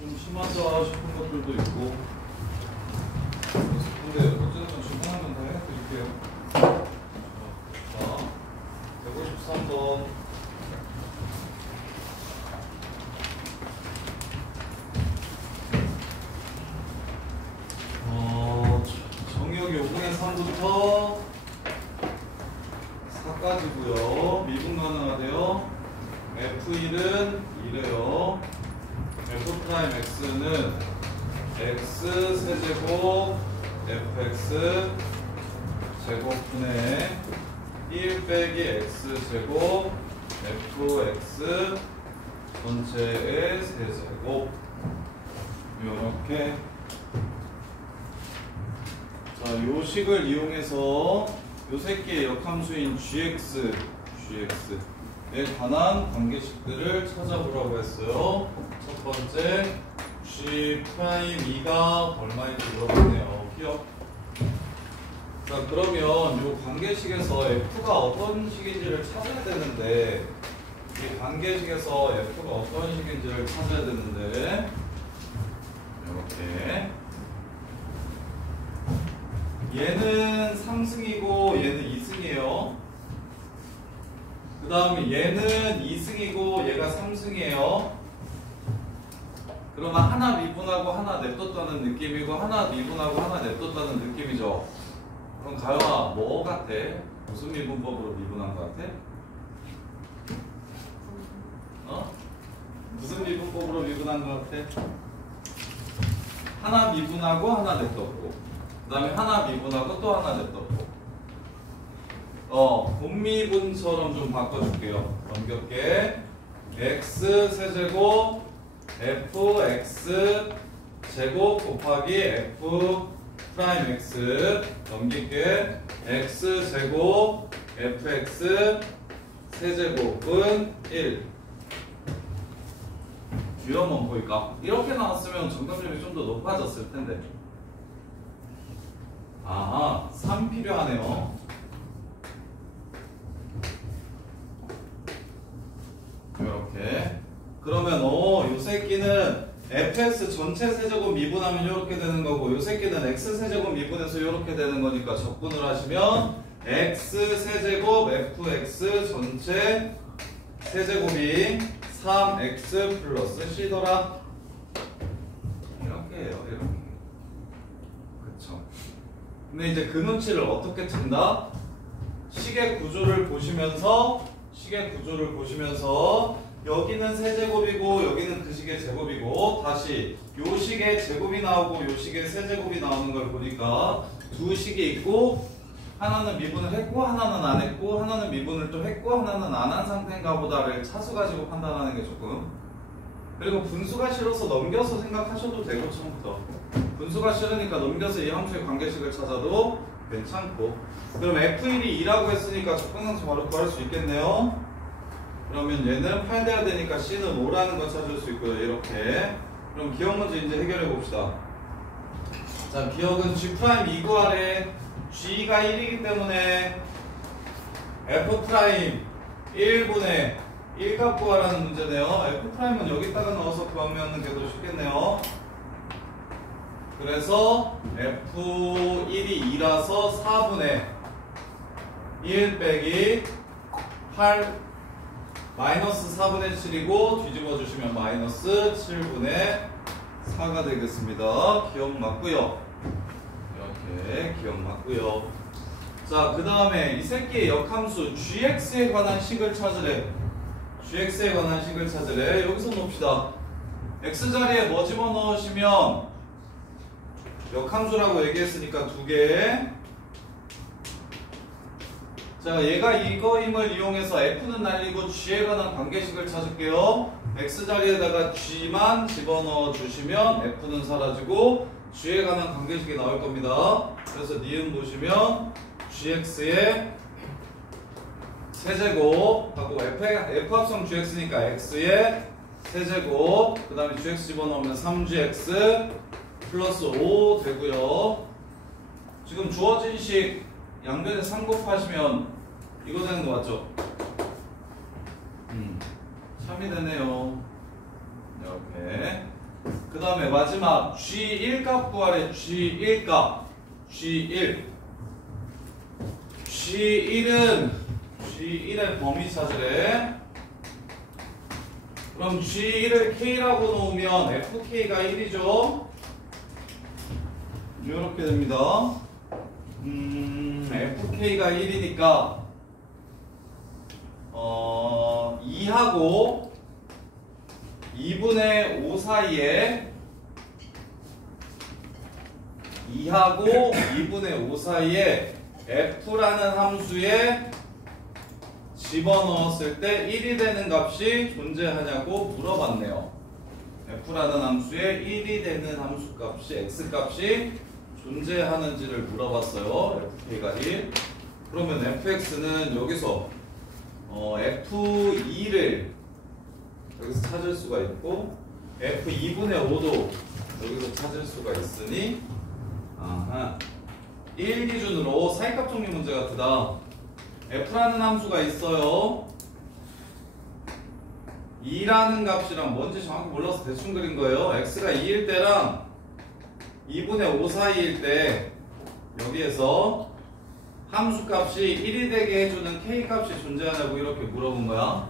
좀 심하다 싶은 것들도 있고. 근데 어쨌든 질문하면 다 해드릴게요. 자, 153번. 정의역이 5분의 3부터 4까지고요. 미분 가능하대요. F1은 이래요. F'X는 X 세제곱 Fx 제곱분의 1 빼기 X 제곱 Fx 전체의 세제곱. 요렇게. 자, 요 식을 이용해서 요 새끼의 역함수인 gx에 관한 관계식들을 찾아보라고 했어요. 첫 번째, G'2가 얼마인지 물어봤네요. 기억? 자, 그러면 요 관계식에서 F가 어떤 식인지를 찾아야 되는데, 이 관계식에서 F가 어떤 식인지를 찾아야 되는데, 이렇게. 얘는 3승이고 얘는 2승이에요. 그 다음에 얘는 2승이고 얘가 3승이에요. 그러면 하나 미분하고 하나 냅뒀다는 느낌이고 하나 미분하고 하나 냅뒀다는 느낌이죠. 그럼 가영아 뭐 같아? 무슨 미분법으로 미분한 것 같아? 무슨 미분법으로 미분한 것 같아? 하나 미분하고 하나 냅뒀고 그 다음에 하나 미분하고 또 하나 냅뒀고 분미분처럼 좀 바꿔줄게요. 넘겼게 x 세제곱 fx 제곱 곱하기 f 프라임 x 넘길게 x 제곱 fx 세제곱은 1. 뒤로 한번 보일까? 이렇게 나왔으면 정답률이 좀 더 높아졌을 텐데. 아하, 3 필요하네요. 이렇게. 그러면 요 새끼는 fx 전체 세제곱 미분하면 이렇게 되는 거고 요 새끼는 x 세제곱 미분해서 이렇게 되는 거니까 적분을 하시면 x 세제곱 fx 전체 세제곱이 3x 플러스 c더라. 이렇게 해요. 이렇게. 그쵸. 근데 이제 그 눈치를 어떻게 챈다? 식의 구조를 보시면서 여기는 세제곱이고 여기는 그 식의 제곱이고 다시 요 식의 제곱이 나오고 요 식의 세제곱이 나오는 걸 보니까 두 식이 있고 하나는 미분을 했고 하나는 안 했고 하나는 미분을 또 했고 하나는 안 한 상태인가 보다를 차수 가지고 판단하는 게 조금. 그리고 분수가 싫어서 넘겨서 생각하셔도 되고 처음부터 분수가 싫으니까 넘겨서 이 함수의 관계식을 찾아도 괜찮고. 그럼 F1이 2라고 했으니까 적분상수 바로 구할 수 있겠네요. 그러면 얘는 8 돼야 되니까 C는 5라는 거 찾을 수 있고요. 이렇게. 그럼 기억 문제 이제 해결해 봅시다. 자, 기억은 G'2 구하래. G가 1이기 때문에 F' 1분의 1값 구하라는 문제네요. F'은 여기다가 넣어서 구하면 게 더 쉽겠네요. 그래서 F1이 2라서 4분의 1 빼기 8 마이너스 4분의 7이고 뒤집어 주시면 마이너스 7분의 4가 되겠습니다. 기억 맞고요. 이렇게 기억 맞고요. 자, 그 다음에 이 새끼의 역함수 gx에 관한 식을 찾으래. gx에 관한 식을 찾으래. 여기서 봅시다. x자리에 뭐 집어넣으시면 역함수라고 얘기했으니까 두 개. 자, 얘가 이거임을 이용해서 f는 날리고 g에 관한 관계식을 찾을게요. x자리에다가 g만 집어넣어 주시면 f는 사라지고 g에 관한 관계식이 나올 겁니다. 그래서 니은 보시면 gx의 세제곱 하고 f 합성 gx니까 x의 세제곱 그 다음에 gx 집어넣으면 3gx 플러스 5 되고요. 지금 주어진 식 양변에 3 곱하시면 이거 되는 거 맞죠? 참이 되네요. 이렇게. 그 그 다음에 마지막 G1 값 구하래. G1 값. G1. G1의 범위 찾으래. 그럼 G1을 K라고 놓으면 FK가 1이죠. 이렇게 됩니다. FK가 1이니까 2하고 2분의 5 사이에 2하고 2분의 5 사이에 F라는 함수에 집어넣었을 때 1이 되는 값이 존재하냐고 물어봤네요. F라는 함수에 1이 되는 함수 값이 X값이 존재하는지를 물어봤어요. FK가 1. 그러면 FX는 여기서 F2를 여기서 찾을 수가 있고 F2분의 5도 여기서 찾을 수가 있으니 1 기준으로 사이값 정리 문제 같으다. F라는 함수가 있어요. 2라는 값이랑 뭔지 정확히 몰라서 대충 그린 거예요. X가 2일 때랑 2분의 5 사이일 때 여기에서 함수 값이 1이 되게 해주는 K 값이 존재하냐고 이렇게 물어본 거야.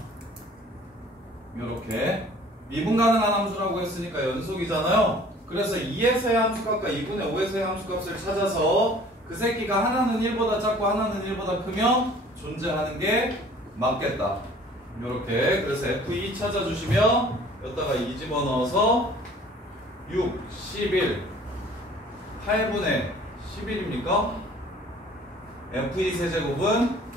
이렇게 미분 가능한 함수라고 했으니까 연속이잖아요. 그래서 2에서의 함수값과 2분의 5에서의 함수값을 찾아서 그 새끼가 하나는 1보다 작고 하나는 1보다 크면 존재하는 게 맞겠다. 이렇게. 그래서 F2 찾아주시면 여기다가 2 집어넣어서 6, 11, 8분의 11입니까? F2 세제곱은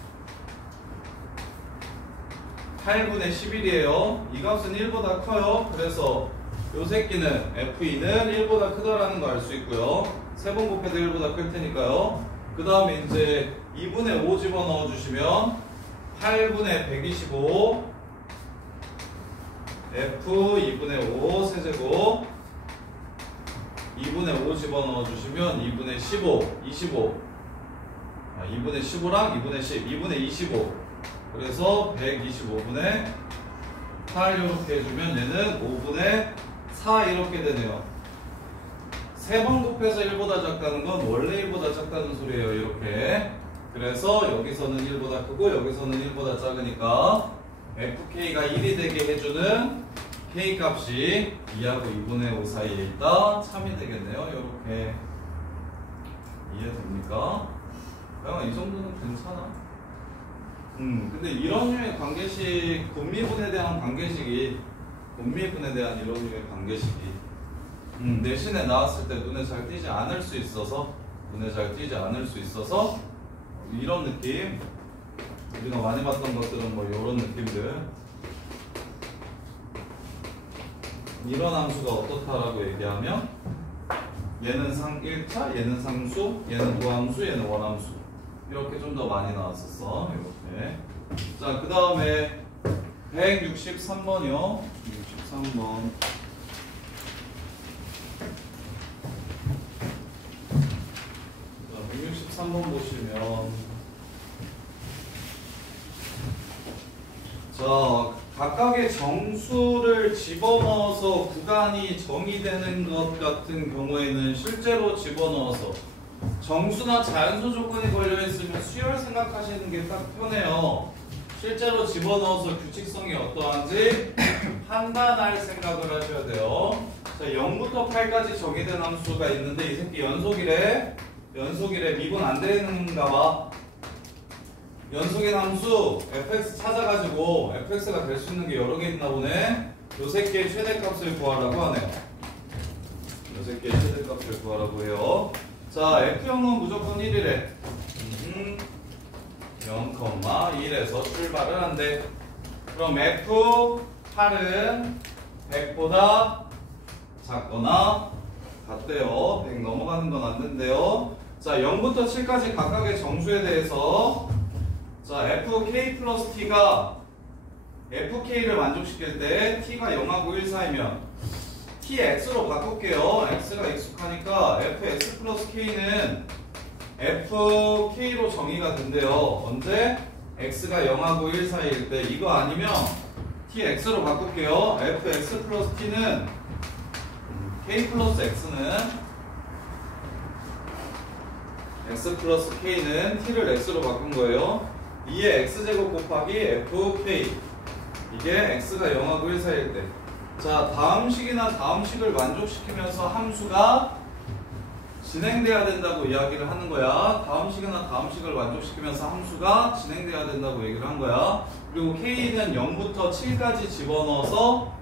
8분의 11이에요. 이 값은 1보다 커요. 그래서 요 새끼는 F2는 1보다 크다라는 거 알 수 있고요. 세 번 곱해도 1보다 클 테니까요. 그 다음에 이제 2분의 5 집어넣어 주시면 8분의 125 F 2분의 5 세제곱 2분의 5 집어넣어 주시면 2분의 15 25 2분의 15랑 2분의 10 2분의 25 그래서 125분의 8 이렇게 해주면 얘는 5분의 4 이렇게 되네요. 세 번 곱해서 1보다 작다는 건 원래 1보다 작다는 소리예요. 이렇게. 그래서 여기서는 1보다 크고 여기서는 1보다 작으니까 FK가 1이 되게 해주는 K값이 2하고 2분의 5 사이에 있다. 참이 되겠네요. 이렇게. 이해됩니까? 그냥 이 정도는 괜찮아. 근데 이런 류의 관계식, 분미분에 대한 관계식이, 분미분에 대한 이런 류의 관계식이 내신에 나왔을 때 눈에 잘 띄지 않을 수 있어서 이런 느낌, 우리가 많이 봤던 것들은 뭐 이런 느낌들, 이런 함수가 어떻다라고 얘기하면 얘는 1차, 얘는 상수, 얘는 무함수, 얘는 원함수 이렇게 좀 더 많이 나왔었어. 이렇게. 자, 그 다음에 163번이요. 163번. 자, 163번 보시면 자, 각각의 정수를 집어넣어서 구간이 정의되는 것 같은 경우에는 실제로 집어넣어서 정수나 자연수 조건이 걸려있으면 수열 생각하시는 게 딱 편해요. 실제로 집어넣어서 규칙성이 어떠한지 판단할 생각을 하셔야 돼요. 자, 0부터 8까지 정의된 함수가 있는데 이 새끼 연속이래. 미분 안 되는가 봐. 연속인 함수 fx 찾아가지고 fx가 될 수 있는 게 여러 개 있나 보네. 요 새끼의 최대값을 구하라고 하네요. 요 새끼의 최대값을 구하라고 해요. 자, F0은 무조건 1이래. 0,1에서 출발을 한대. 그럼 F8은 100보다 작거나 같대요. 100 넘어가는 건 안 된대요. 자, 0부터 7까지 각각의 정수에 대해서 자, fk 플러스 t가 fk를 만족시킬 때 t가 0하고 1 사이면 tx로 바꿀게요. x가 익숙하니까 fx 플러스 k는 fk로 정의가 된대요. 언제? x가 0하고 1 사이일 때. 이거 아니면 tx로 바꿀게요. fx 플러스 t는 k 플러스 x는 x 플러스 k는 t를 x로 바꾼 거예요. 2의 x제곱 곱하기 fk. 이게 x가 0하고 1 사이일 때. 자, 다음 식이나 다음 식을 만족시키면서 함수가 진행돼야 된다고 이야기를 하는 거야. 다음 식이나 다음 식을 만족시키면서 함수가 진행돼야 된다고 얘기를 한 거야. 그리고 k는 0부터 7까지 집어넣어서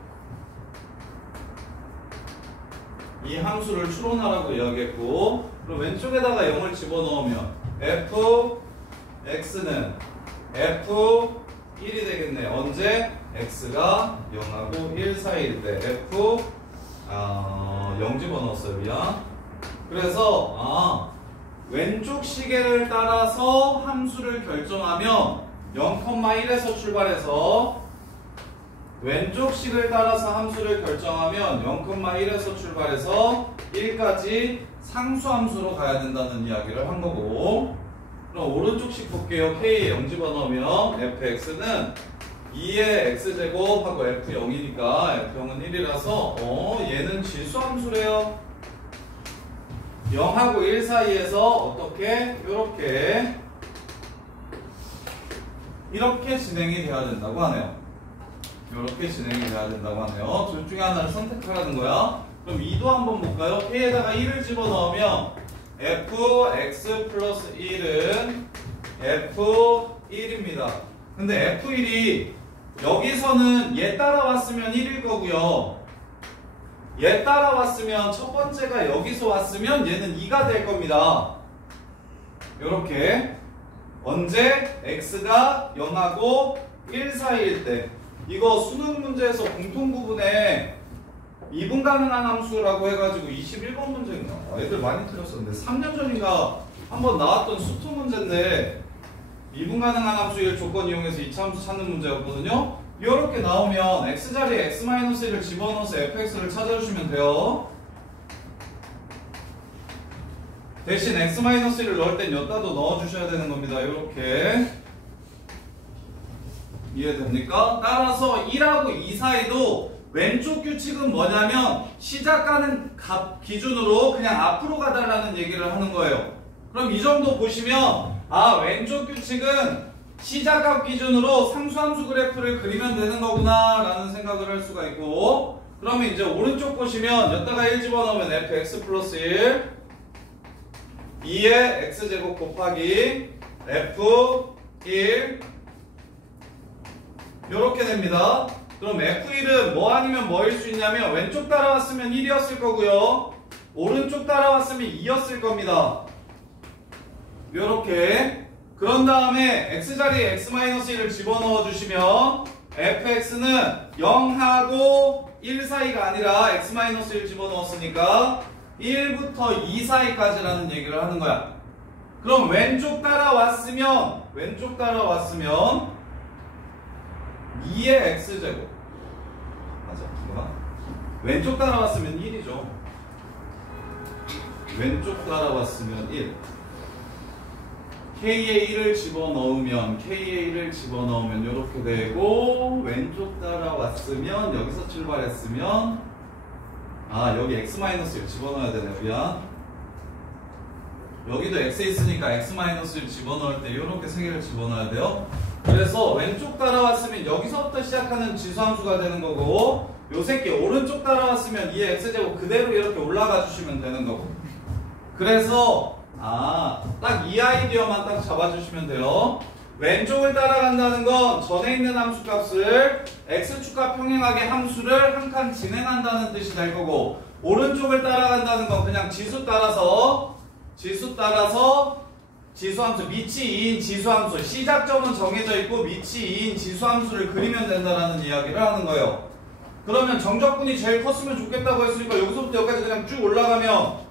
이 함수를 추론하라고 이야기했고, 그럼 왼쪽에다가 0을 집어넣으면 fx는 f1이 되겠네. 언제? x가 0하고 1 사이일 때 f 0 집어넣었어요. 미안. 그래서 왼쪽 시계를 따라서 함수를 결정하면 0,1에서 출발해서 왼쪽 식을 따라서 함수를 결정하면 0,1에서 출발해서 1까지 상수함수로 가야 된다는 이야기를 한 거고, 그럼 오른쪽 식 볼게요. k에 0 집어넣으면 fx는 2의 x제곱하고 f0이니까 f0은 1이라서 얘는 지수함수래요. 0하고 1 사이에서 어떻게? 이렇게 진행이 돼야 된다고 하네요. 이렇게 진행이 돼야 된다고 하네요. 둘 중에 하나를 선택하라는 거야. 그럼 2도 한번 볼까요? k에다가 1을 집어넣으면 fx 플러스 1은 f1입니다. 근데 f1이 여기서는 얘 따라왔으면 1일 거고요. 얘 따라왔으면 첫 번째가 여기서 왔으면 얘는 2가 될 겁니다. 요렇게 언제? x가 0하고 1 사이일 때. 이거 수능 문제에서 공통부분에 미분 가능한 함수라고 해가지고 21번 문제인가? 애들 많이 틀렸었는데 3년 전인가 한번 나왔던 수투 문제인데 미분 가능한 함수의 조건 이용해서 이차 함수 찾는 문제였거든요. 이렇게 나오면 x자리에 x-1을 집어넣어서 fx를 찾아주시면 돼요. 대신 x-1을 넣을 땐 여기다도 넣어주셔야 되는 겁니다. 이렇게. 이해됩니까? 따라서 1하고 2 사이도 왼쪽 규칙은 뭐냐면 시작하는 값 기준으로 그냥 앞으로 가달라는 얘기를 하는 거예요. 그럼 이 정도 보시면 왼쪽 규칙은 시작값 기준으로 상수함수 그래프를 그리면 되는 거구나 라는 생각을 할 수가 있고, 그러면 이제 오른쪽 보시면 여기다가 1 집어넣으면 fx 플러스 1 2의 x제곱 곱하기 f1 요렇게 됩니다. 그럼 f1은 뭐 아니면 뭐일 수 있냐면 왼쪽 따라왔으면 1이었을 거고요, 오른쪽 따라왔으면 2였을 겁니다. 요렇게. 그런 다음에 x자리에 x-1을 집어넣어 주시면 fx는 0하고 1 사이가 아니라 x-1 집어넣었으니까 1부터 2 사이까지라는 얘기를 하는 거야. 그럼 왼쪽 따라왔으면 2의 x제곱. 맞아, 이거가 왼쪽 따라왔으면 1이죠. 왼쪽 따라왔으면 1. k에 1을 집어넣으면 이렇게 되고, 왼쪽 따라왔으면 여기서 출발했으면 여기 x-1 집어넣어야 되네요. 미안. 여기도 x 있으니까 x-를 집어넣을 때 이렇게 세 개를 집어넣어야 돼요. 그래서 왼쪽 따라왔으면 여기서부터 시작하는 지수함수가 되는 거고, 요 새끼 오른쪽 따라왔으면 이 x제곱 그대로 이렇게 올라가 주시면 되는 거고. 그래서 딱 이 아이디어만 딱 잡아주시면 돼요. 왼쪽을 따라간다는 건 전에 있는 함수 값을 x축과 평행하게 함수를 한 칸 진행한다는 뜻이 될 거고, 오른쪽을 따라간다는 건 그냥 지수 따라서 지수함수, 밑이 2인 지수함수, 시작점은 정해져 있고 밑이 2인 지수함수를 그리면 된다라는 이야기를 하는 거예요. 그러면 정적분이 제일 컸으면 좋겠다고 했으니까 여기서부터 여기까지 그냥 쭉 올라가면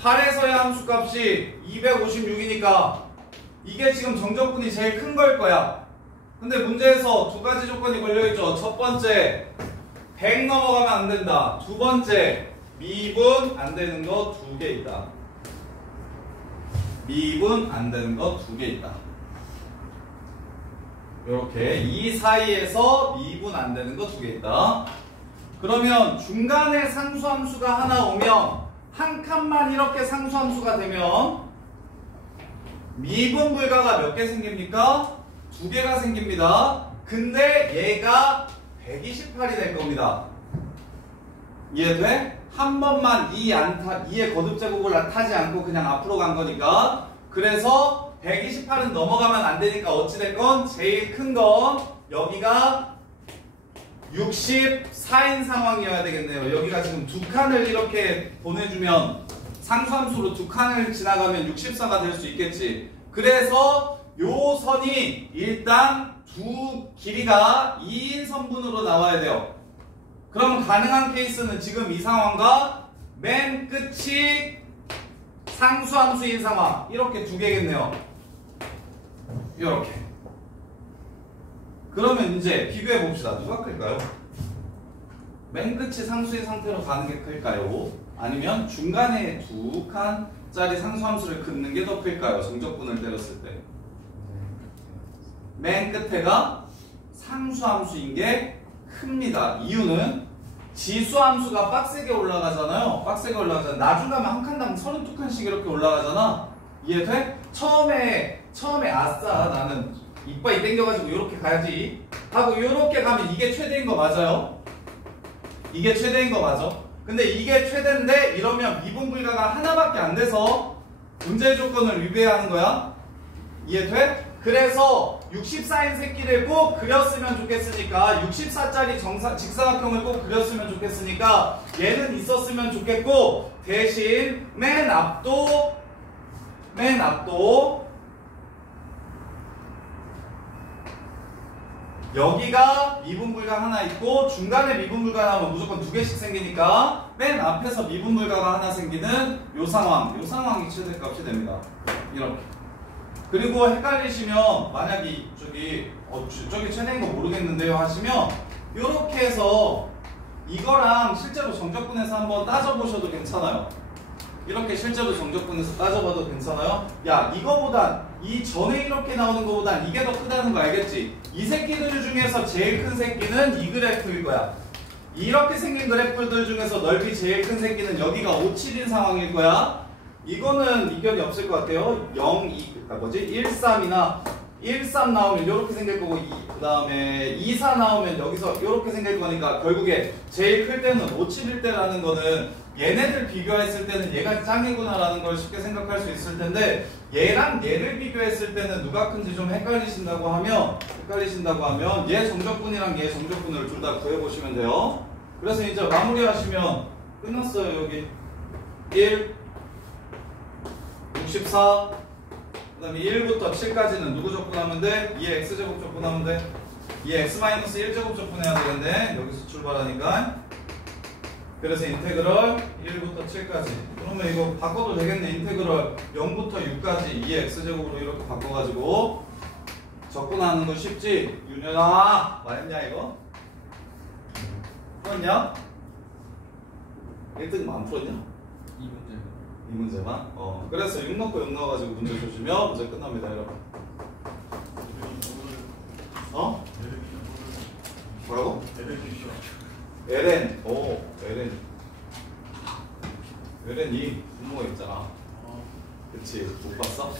8에서의 함수값이 256이니까 이게 지금 정적분이 제일 큰 걸 거야. 근데 문제에서 두 가지 조건이 걸려있죠. 첫 번째, 100 넘어가면 안 된다. 두 번째, 미분 안 되는 거 2개 있다. 미분 안 되는 거 2개 있다. 요렇게 이 사이에서 미분 안 되는 거 2개 있다. 그러면 중간에 상수함수가 하나 오면 한 칸만 이렇게 상수함수가 되면 미분 불가가 몇 개 생깁니까? 2개가 생깁니다. 근데 얘가 128이 될 겁니다. 이해돼? 한 번만 2의 거듭제곱을 타지 않고 그냥 앞으로 간 거니까. 그래서 128은 넘어가면 안 되니까 어찌됐건 제일 큰 건 여기가 64인 상황이어야 되겠네요. 여기가 지금 2칸을 이렇게 보내주면 상수함수로 2칸을 지나가면 64가 될 수 있겠지. 그래서 요 선이 일단 두 길이가 2인 선분으로 나와야 돼요. 그럼 가능한 케이스는 지금 이 상황과 맨 끝이 상수함수인 상황 이렇게 두 개겠네요. 이렇게. 그러면 이제 비교해 봅시다. 누가 클까요? 맨 끝이 상수인 상태로 가는 게 클까요? 아니면 중간에 2칸짜리 상수함수를 긋는 게 더 클까요? 정적분을 때렸을 때. 맨 끝에가 상수함수인 게 큽니다. 이유는 지수함수가 빡세게 올라가잖아요. 빡세게 올라가잖아. 나중 가면 한 칸당 32칸씩 이렇게 올라가잖아. 이해돼? 처음에 아싸 나는 이빨이 땡겨가지고 이렇게 가야지 하고 이렇게 가면 이게 최대인 거 맞아요? 이게 최대인 거 맞아? 근데 이게 최대인데 이러면 미분 불가가 하나밖에 안 돼서 문제 조건을 위배하는 거야. 이해돼? 그래서 64인 새끼를 꼭 그렸으면 좋겠으니까 64짜리 직사각형을 꼭 그렸으면 좋겠으니까 얘는 있었으면 좋겠고 대신 맨 앞도 여기가 미분불가 하나 있고 중간에 미분불가 나오면 무조건 2개씩 생기니까 맨 앞에서 미분불가가 하나 생기는 요 상황이 최대값이 됩니다. 이렇게. 그리고 헷갈리시면 만약에 저기 최대인 거 모르겠는데요 하시면 이렇게 해서 이거랑 실제로 정적분해서 한번 따져보셔도 괜찮아요. 이렇게 실제로 정적분해서 따져봐도 괜찮아요. 야 이거보단 이 전에 이렇게 나오는 거보단 이게 더 크다는 거 알겠지? 이 새끼들 중에서 제일 큰 새끼는 이 그래프일 거야. 이렇게 생긴 그래프들 중에서 넓이 제일 큰 새끼는 여기가 5, 7인 상황일 거야. 이거는 이견이 없을 것 같아요. 0, 2, 1, 3이나 1, 3 나오면 이렇게 생길 거고 그 다음에 2, 4 나오면 여기서 이렇게 생길 거니까 결국에 제일 클 때는 5, 7일 때라는 거는 얘네들 비교했을 때는 얘가 짱이구나 라는 걸 쉽게 생각할 수 있을 텐데 얘랑 얘를 비교했을 때는 누가 큰지 좀 헷갈리신다고 하면 얘 정적분이랑 얘 정적분을 둘 다 구해보시면 돼요. 그래서 이제 마무리하시면 끝났어요. 여기 1 64 그 다음에 1부터 7까지는 누구 적분하면 돼? 2의 x제곱 적분하면 돼. 2의 x-1제곱 적분해야 되겠네. 여기서 출발하니까. 그래서 인테그럴 1부터 7까지. 그러면 이거 바꿔도 되겠네. 인테그럴 0부터 6까지 2의 x제곱으로 이렇게 바꿔가지고 적분하는 거 쉽지? 윤현아 말했냐 이거? 풀었냐? 1등만 안 풀었냐? 이 문제만? 그래서 6 넣고 6 넣어가지고 문제 주시면 문제 끝납니다, 여러분. 뭐라고? LN. LN이 분모가 있잖아. 그치? 못 봤어?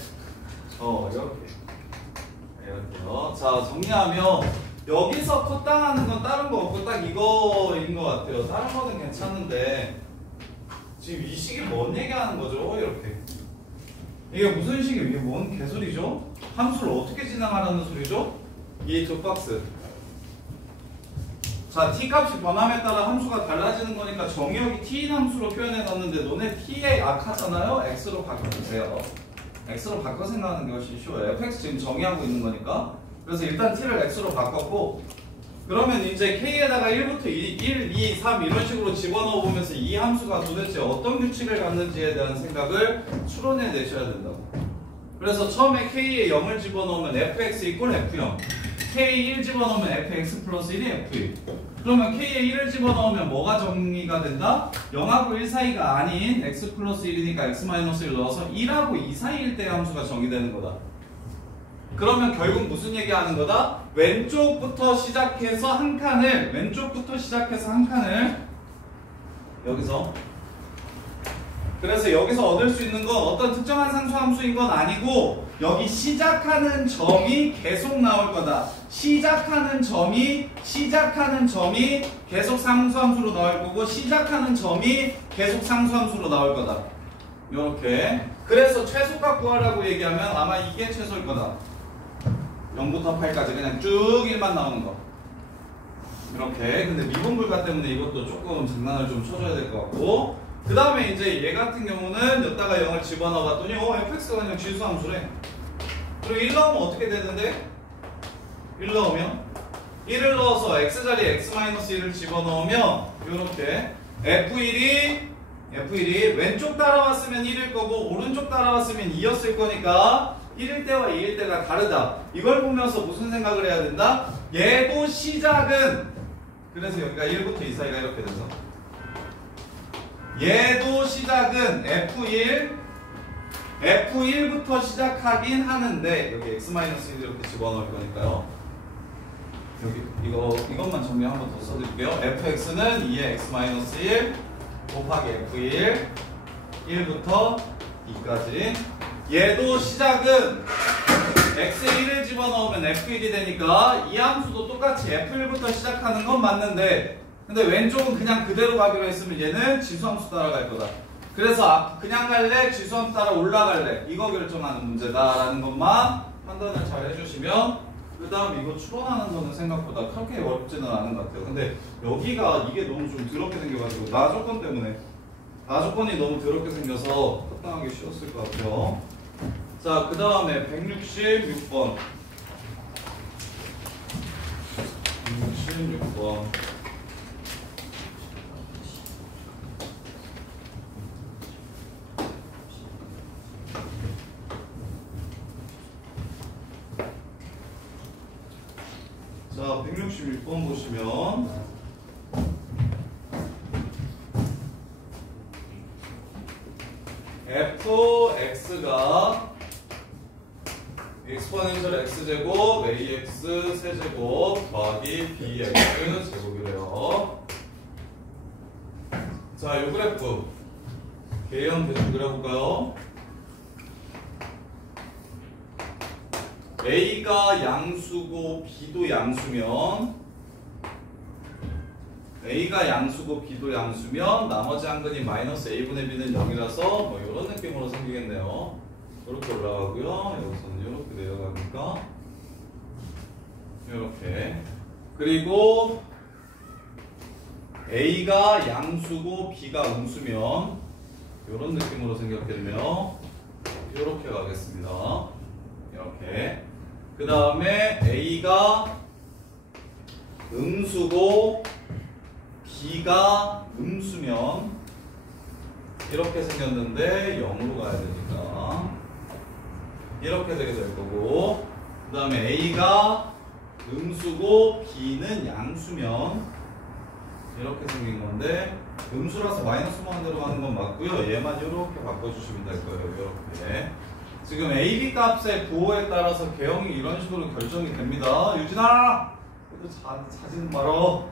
이렇게요. 자, 정리하면 여기서 컷당하는 건 다른 거 없고 딱 이거인 것 같아요. 다른 거는 괜찮은데 지금 이 식이 뭔 얘기하는 거죠? 이렇게. 이게 무슨 식이 이게 뭔 개소리죠? 함수를 어떻게 진행하라는 소리죠? 이 두 박스. 자, t 값이 변함에 따라 함수가 달라지는 거니까 정의역이 t인 함수로 표현해 놨는데 너네 t에 악하잖아요? x로 바꿔주세요. x로 바꿔 생각하는 게 훨씬 쉬워요. fx 지금 정의하고 있는 거니까. 그래서 일단 t를 x로 바꿨고 그러면 이제 k에다가 1부터 1, 2, 3 이런 식으로 집어넣어 보면서 이 함수가 도대체 어떤 규칙을 갖는지에 대한 생각을 추론해 내셔야 된다고. 그래서 처음에 k에 0을 집어넣으면 fx 이꼴 f0, k에 1 집어넣으면 fx 플러스 1이 f1. 그러면 k에 1을 집어넣으면 뭐가 정의가 된다? 0하고 1 사이가 아닌 x 플러스 1이니까 x 마이너스 1 넣어서 1하고 2 사이일 때 함수가 정의되는 거다. 그러면 결국 무슨 얘기하는 거다? 왼쪽부터 시작해서 한 칸을 여기서 그래서 여기서 얻을 수 있는 건 어떤 특정한 상수 함수인 건 아니고 여기 시작하는 점이 계속 나올 거다. 시작하는 점이 계속 상수함수로 나올 거고 시작하는 점이 계속 상수함수로 나올 거다. 요렇게. 그래서 최소값 구하라고 얘기하면 아마 이게 최소일 거다. 0부터 8까지 그냥 쭉 1만 나오는 거. 이렇게. 근데 미분불가 때문에 이것도 조금 장난을 좀 쳐줘야 될 것 같고, 그 다음에 이제 얘 같은 경우는 여기다가 0을 집어넣어 봤더니 fx가 그냥 지수함수래. 그리고 1 넣으면 어떻게 되는데? 1 넣으면 1을 넣어서 x 자리에 x-1을 집어넣으면 요렇게 f1이 왼쪽 따라왔으면 1일 거고 오른쪽 따라왔으면 2였을 거니까 1일 때와 2일 때가 다르다. 이걸 보면서 무슨 생각을 해야 된다? 얘도 시작은, 그래서 여기가 1부터 2 사이가 이렇게 돼서 얘도 시작은 F1부터 시작하긴 하는데 여기 x-1 이렇게 집어넣을 거니까요. 여기 이것만 정리 한번 더 써드릴게요. fx는 2의 x-1 곱하기 f1 1부터 2까지. 얘도 시작은 x에 1을 집어넣으면 f1이 되니까 이 함수도 똑같이 f1부터 시작하는 건 맞는데, 근데 왼쪽은 그냥 그대로 가기로 했으면 얘는 지수함수 따라갈 거다. 그래서 그냥 갈래? 지수함수 따라 올라갈래? 이거 결정하는 문제다라는 것만 판단을 잘 해주시면, 그 다음 이거 추론하는 거는 생각보다 그렇게 어렵지는 않은 것 같아요. 근데 여기가 이게 너무 좀 더럽게 생겨가지고 나 조건 때문에, 나 조건이 너무 더럽게 생겨서 합당하기 쉬웠을 것 같아요. 자, 그 다음에 166번. 166번. 자, 166번 보시면 fx가 exponential x제곱 ax 세제곱 더하기 bx 제곱이래요. 자, 이 그래프 개형 대충 그려볼까요? a가 양수고 b도 양수면 나머지 한 근이 마이너스 a분의 b는 0이라서 뭐 이런 느낌으로 생기겠네요. 이렇게 올라가고요. 여기서는 이렇게 내려가니까 이렇게. 그리고 a가 양수고 b가 음수면 이런 느낌으로 생겼겠네요. 이렇게 가겠습니다. 이렇게. 그 다음에 a가 음수고 b가 음수면 이렇게 생겼는데 0으로 가야 되니까 이렇게 되게 될 거고, 그 다음에 a가 음수고 b는 양수면 이렇게 생긴 건데 음수라서 마이너스만 들어가는 건 맞고요. 얘만 이렇게 바꿔주시면 될 거예요. 이렇게. 지금 a, b 값의 부호에 따라서 개형이 이런 식으로 결정이 됩니다. 유진아! 그래도 자지는 말어.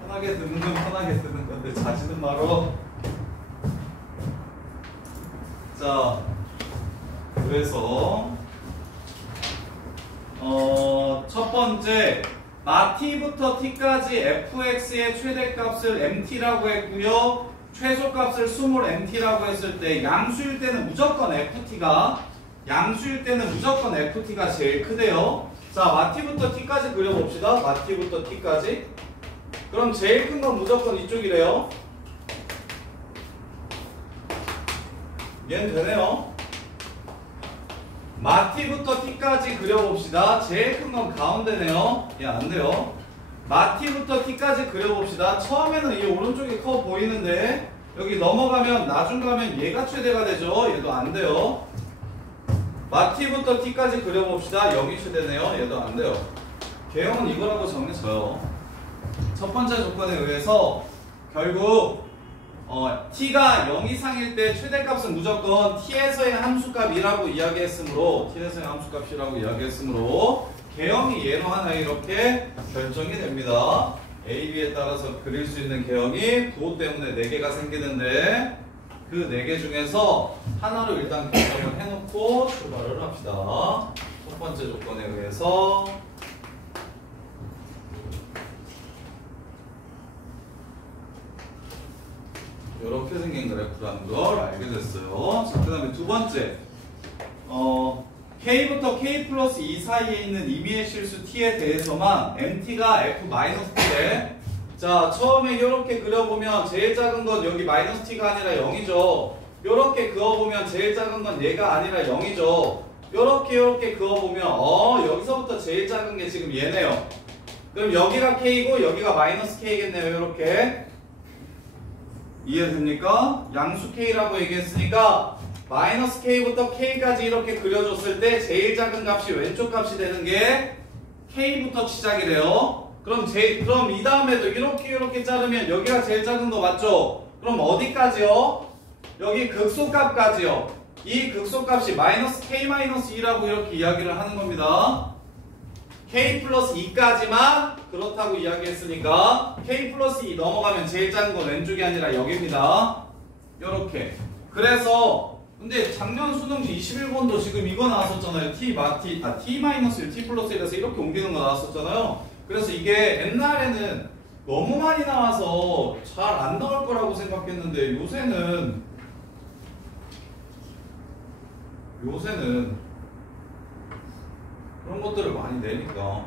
편하게 듣는 건 편하게 듣는 건데 자지는 말어. 자, 그래서 첫 번째 t부터 t까지 fx의 최대값을 mt라고 했고요. 최소값을 스몰 mt라고 했을 때 양수일 때는 무조건 ft가 제일 크대요. 자, t부터 t까지 그려봅시다. t부터 t까지. 그럼 제일 큰 건 무조건 이쪽이래요. 얘는 되네요. t부터 t까지 그려봅시다. 제일 큰 건 가운데네요. 얘 안 돼요. t부터 t까지 그려봅시다. 처음에는 이 오른쪽이 커 보이는데 여기 넘어가면 나중 가면 얘가 최대가 되죠. 얘도 안 돼요. t부터 t까지 그려봅시다. 0이 최대네요. 얘도 안 돼요. 개형은 이거라고 정해져요. 첫 번째 조건에 의해서 결국 t가 0 이상일 때 최대값은 무조건 t에서의 함수값이라고 이야기했으므로 개형이 얘로 하나 이렇게 결정이 됩니다. A, B에 따라서 그릴 수 있는 개형이 그것 때문에 4개가 생기는데 그 4개 중에서 하나로 일단 결정을 해놓고 출발을 합시다. 첫 번째 조건에 의해서 이렇게 생긴 그래프라는 걸 알게 됐어요. 자, 그 다음에 두 번째 K부터 K 플러스 2 사이에 있는 임의의 실수 T에 대해서만 MT가 F-T래. 자, 처음에 이렇게 그려보면 제일 작은 건 여기 마이너스 T가 아니라 0이죠. 이렇게 그어보면 제일 작은 건 얘가 아니라 0이죠. 이렇게 그어보면 여기서부터 제일 작은 게 지금 얘네요. 그럼 여기가 K고 여기가 마이너스 K겠네요. 이렇게 이해됩니까? 양수 K라고 얘기했으니까 마이너스 K부터 K까지 이렇게 그려줬을 때 제일 작은 값이 왼쪽 값이 되는 게 K부터 시작이래요. 그럼 이 다음에도 이렇게 자르면 여기가 제일 작은 거 맞죠? 그럼 어디까지요? 여기 극소값까지요. 이 극소값이 마이너스 K-2라고 이렇게 이야기를 하는 겁니다. K 플러스 2까지만 그렇다고 이야기했으니까 K 플러스 2 넘어가면 제일 작은 건 왼쪽이 아니라 여기입니다. 요렇게. 그래서 근데 작년 수능지 21번도 지금 이거 나왔었잖아요. T-1, T 플러스 1에서 이렇게 옮기는 거 나왔었잖아요. 그래서 이게 옛날에는 너무 많이 나와서 잘 안 나올 거라고 생각했는데 요새는 그런 것들을 많이 내니까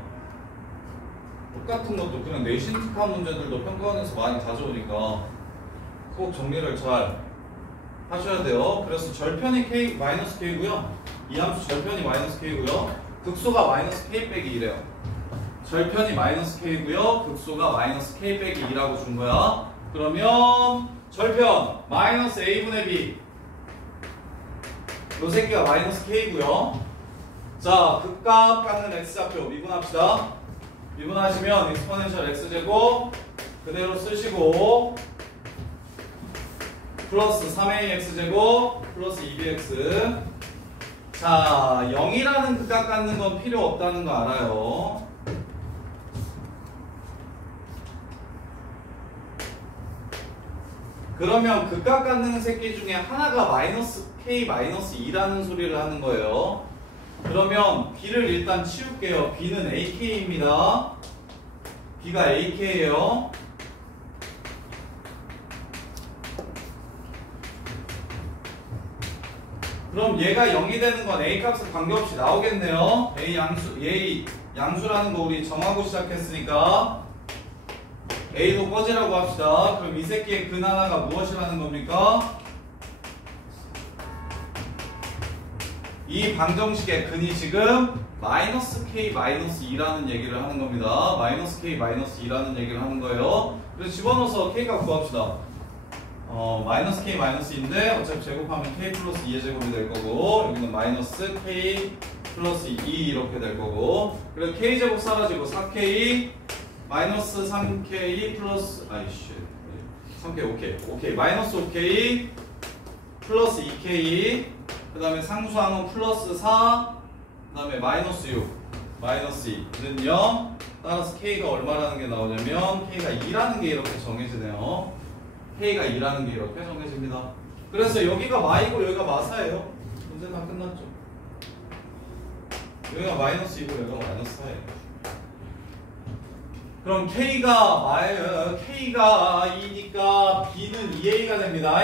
똑같은 것도 그냥 내신 특화 문제들도 평가원에서 많이 가져오니까 꼭 정리를 잘 하셔야 돼요. 그래서 절편이 K, 마이너스 K고요. 이 함수 절편이 마이너스 K고요. 극소가 마이너스 K 빼기 2래요. 절편이 마이너스 K고요. 극소가 마이너스 K 빼기 2라고 준 거야. 그러면 절편 마이너스 A분의 B 요 새끼가 마이너스 K고요. 자, 극값 갖는 X좌표 미분합시다. 미분하시면 익스포넨셜 X제곱 그대로 쓰시고 플러스 3AX제곱 플러스 2BX. 자, 0이라는 극값 갖는 건 필요 없다는 거 알아요. 그러면 극값 갖는 새끼 중에 하나가 마이너스 K 마이너스 2라는 소리를 하는 거예요. 그러면 B를 일단 치울게요. B는 AK입니다. B가 AK예요. 그럼 얘가 0이 되는 건 A 값은 관계없이 나오겠네요. A 양수라는 거 우리 정하고 시작했으니까 A도 꺼지라고 합시다. 그럼 이 새끼의 근 하나가 무엇이라는 겁니까? 이 방정식의 근이 지금 마이너스 K 마이너스 2라는 얘기를 하는 겁니다. 마이너스 K 마이너스 2라는 얘기를 하는 거예요. 그래서 집어넣어서 K값 구합시다. 마이너스 K 마이너스 2인데 어차피 제곱하면 K 플러스 2의 제곱이 될 거고 여기는 마이너스 K 플러스 2 이렇게 될 거고 그래서 K 제곱 사라지고 4K 마이너스 3K 플러스 3K 오케이 마이너스 5K 플러스 2K 그 다음에 상수항은 플러스 4 그 다음에 마이너스 6 마이너스 2는 0 따라서 K가 얼마라는 게 나오냐면 K가 2라는 게 이렇게 정해지네요. K가 2라는 게 이렇게 정해집니다. 그래서 여기가 마이고 여기가 마사예요. 문제 다 끝났죠. 여기가 마이너스 2고 여기가 마이너스 4예요. 그럼 K가 2니까 B는 2A가 됩니다.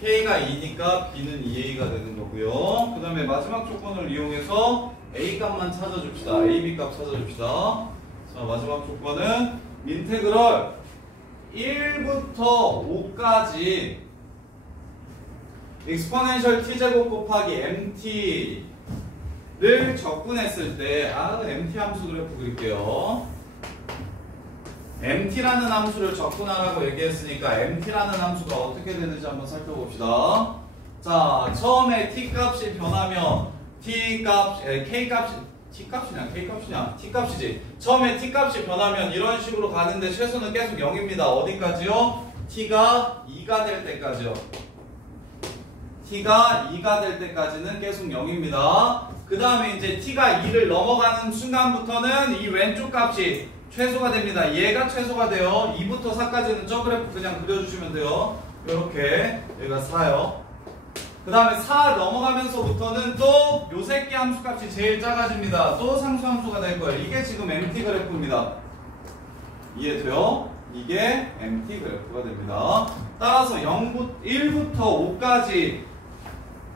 K가 2니까 B는 2A가 되는 거고요. 그 다음에 마지막 조건을 이용해서 A 값만 찾아줍시다. AB 값 찾아줍시다. 자, 마지막 조건은 인테그럴 1부터 5까지 익스포넨셜 t제곱 곱하기 mt를 적분했을 때 MT 함수 그래프 그릴게요. MT라는 함수를 적분하라고 얘기했으니까 MT라는 함수가 어떻게 되는지 한번 살펴봅시다. 자, 처음에 T값이 변하면 T값이지. 처음에 T값이 변하면 이런 식으로 가는데 최소는 계속 0입니다. 어디까지요? t가 2가 될 때까지요. t가 2가 될 때까지는 계속 0입니다. 그 다음에 이제 t가 2를 넘어가는 순간부터는 이 왼쪽 값이 최소가 됩니다. 얘가 최소가 돼요. 2부터 4까지는 저 그래프 그냥 그려주시면 돼요. 이렇게 여기가 4요. 그 다음에 4 넘어가면서부터는 또 요 새끼 함수 값이 제일 작아집니다. 또 상수 함수가 될 거예요. 이게 지금 MT 그래프입니다. 이해돼요? 이게 MT 그래프가 됩니다. 따라서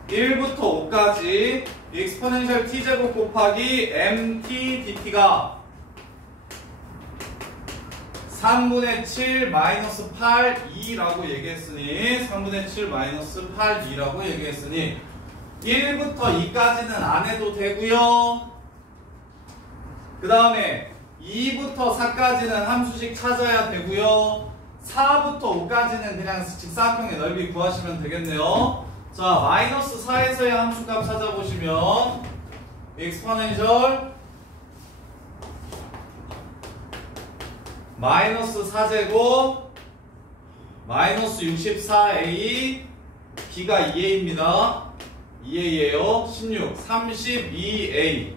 1부터 5까지 익스포넨셜 t제곱 곱하기 mt dt가 3분의 7 마이너스 8 2라고 얘기했으니 3분의 7 마이너스 8 2라고 얘기했으니 1부터 2까지는 안 해도 되고요. 그 다음에 2부터 4까지는 함수식 찾아야 되고요. 4부터 5까지는 그냥 직사각형의 넓이 구하시면 되겠네요. 자, 마이너스 4에서의 함수값 찾아보시면 익스포넨셜 마이너스 4제곱 마이너스 64a b가 2a입니다. 2a예요. 16 32a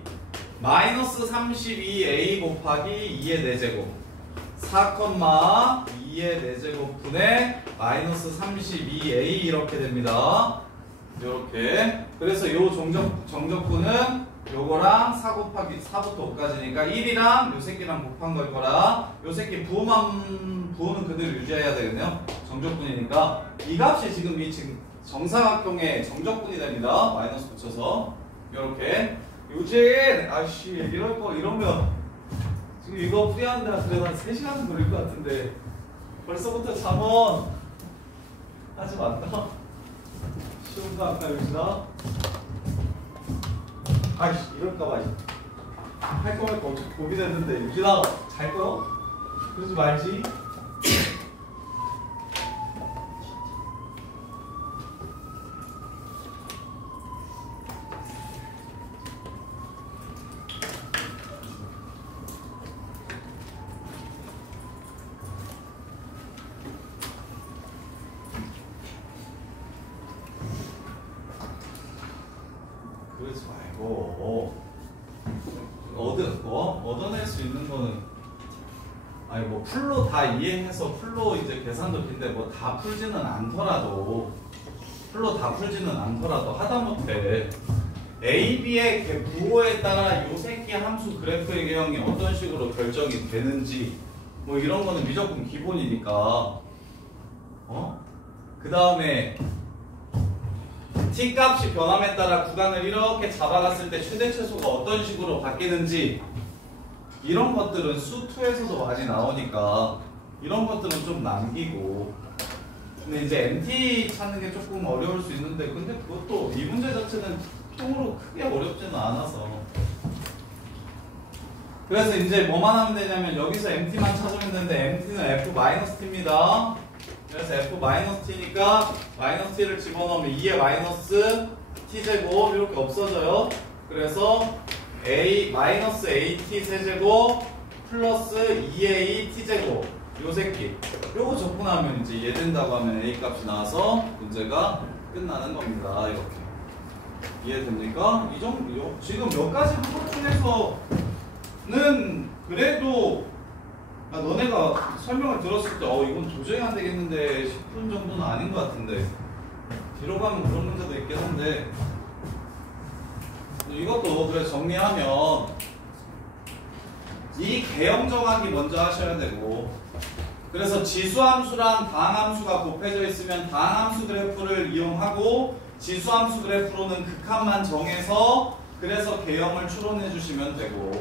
마이너스 32a 곱하기 2의 4제곱 4,2의 4제곱 분의 마이너스 32a 이렇게 됩니다. 이렇게. 그래서 요 정적분은 요거랑 4 곱하기 4부터 5까지니까 1이랑 요 새끼랑 곱한 걸 거라 요 새끼 부호는 그대로 유지해야 되겠네요. 정적분이니까 이 값이 지금 정사각형의 정적분이 됩니다. 마이너스 붙여서 요렇게. 유진! 아씨 이럴 거 이러면 지금 이거 풀이하는데 그래도 한 3시간은 걸릴 것 같은데 벌써부터 잠원 하지 말까? 쉬운 거 아까 유진아? 아이씨 이럴까봐 할 거면 어차피 고민했는데 유진아 잘 거요? 그러지 말지. 그러지 말고 얻어낼 수 있는 거는 아니 뭐 풀로 다 이해해서 풀로 이제 계산도 긴데 뭐 다 풀지는 않더라도 하다못해 A, B의 부호에 따라 요 새끼 함수 그래프의 개형이 어떤 식으로 결정이 되는지 뭐 이런 거는 무조건 기본이니까 그 다음에 t 값이 변함에 따라 구간을 이렇게 잡아갔을 때 최대 최소가 어떤 식으로 바뀌는지 이런 것들은 수2에서도 많이 나오니까 이런 것들은 좀 남기고 근데 이제 MT 찾는 게 조금 어려울 수 있는데 근데 그것도 이 문제 자체는 통으로 크게 어렵지는 않아서 그래서 이제 뭐만 하면 되냐면 여기서 MT만 찾으면 되는데 MT는 F-T입니다. 그래서 F-T니까 마이너스 T를 집어넣으면 2의 마이너스 T제곱 이렇게 없어져요. 그래서 마이너스 AT 세제곱 플러스 2A T제곱 요 새끼 요거 적분하면 이제 얘 된다고 하면 A 값이 나와서 문제가 끝나는 겁니다. 이렇게 이해됩니까? 이 정도 지금 몇 가지 한 것 중에서는 그래도 너네가 설명을 들었을 때 이건 도저히 안 되겠는데 싶은 정도는 아닌 것 같은데 뒤로 가면 그런 문제도 있긴 한데 이것도 그래서 정리하면 이 개형 정하기 먼저 하셔야 되고 그래서 지수함수랑 다항함수가 곱해져 있으면 다항함수 그래프를 이용하고 지수함수 그래프로는 극한만 정해서 그래서 개형을 추론해 주시면 되고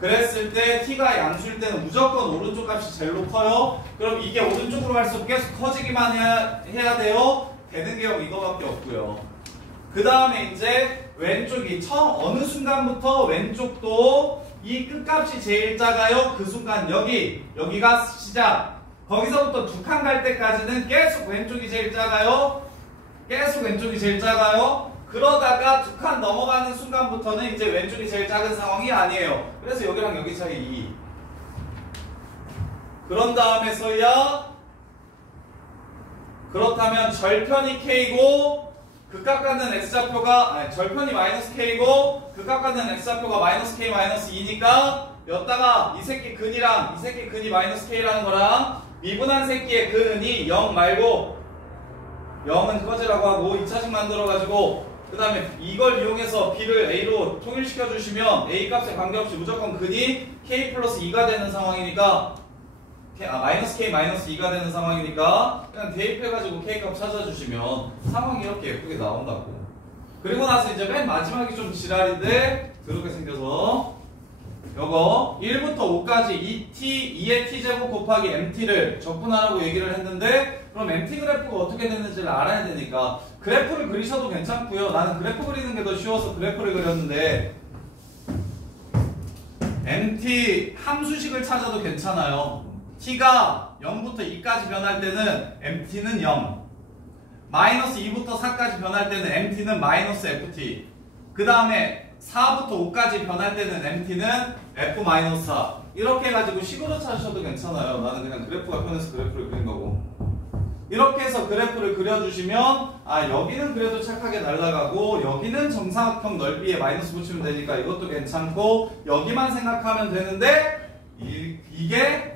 그랬을 때 t가 양수일 때는 무조건 오른쪽 값이 제일 커요. 그럼 이게 오른쪽으로 갈수록 계속 커지기만 해야 돼요. 되는 개형 이거밖에 없고요. 그 다음에 이제 왼쪽이 어느 순간부터 왼쪽도 이 끝값이 제일 작아요. 그 순간 여기가 시작. 거기서부터 두 칸 갈 때까지는 계속 왼쪽이 제일 작아요. 그러다가 두 칸 넘어가는 순간부터는 이제 왼쪽이 제일 작은 상황이 아니에요. 그래서 여기랑 여기 차이 2. 그런 다음에서야 그렇다면 절편이 K고 극각 갖는 X좌표가 아니 절편이 마이너스 K고 극각 갖는 X좌표가 마이너스 K 마이너스 2니까 여기다가 이 새끼 근이랑 이 새끼 근이 마이너스 K라는 거랑 미분한 새끼의 근이 0 말고 0은 꺼지라고 하고 2차식 만들어가지고 그 다음에 이걸 이용해서 B를 A로 통일시켜 주시면 A 값에 관계없이 무조건 근이 K 플러스 2가 되는 상황이니까 마이너스 K 마이너스 2가 되는 상황이니까 그냥 대입해가지고 K 값 찾아주시면 상황이 이렇게 예쁘게 나온다고. 그리고 나서 이제 맨 마지막이 좀 지랄인데 그렇게 생겨서 요거 1부터 5까지 2의 t제곱 곱하기 mt를 적분하라고 얘기를 했는데 그럼 mt 그래프가 어떻게 되는지를 알아야 되니까 그래프를 그리셔도 괜찮고요. 나는 그래프 그리는 게 더 쉬워서 그래프를 그렸는데 mt 함수식을 찾아도 괜찮아요. t가 0부터 2까지 변할 때는 mt는 0 마이너스 2부터 4까지 변할 때는 mt는 마이너스 ft 그 다음에 4부터 5까지 변할 때는 mt는 f-4 이렇게 해가지고 식으로 찾으셔도 괜찮아요. 나는 그냥 그래프가 편해서 그래프를 그린 거고 이렇게 해서 그래프를 그려주시면 아 여기는 그래도 착하게 날아가고 여기는 정사각형 넓이에 마이너스 붙이면 되니까 이것도 괜찮고 여기만 생각하면 되는데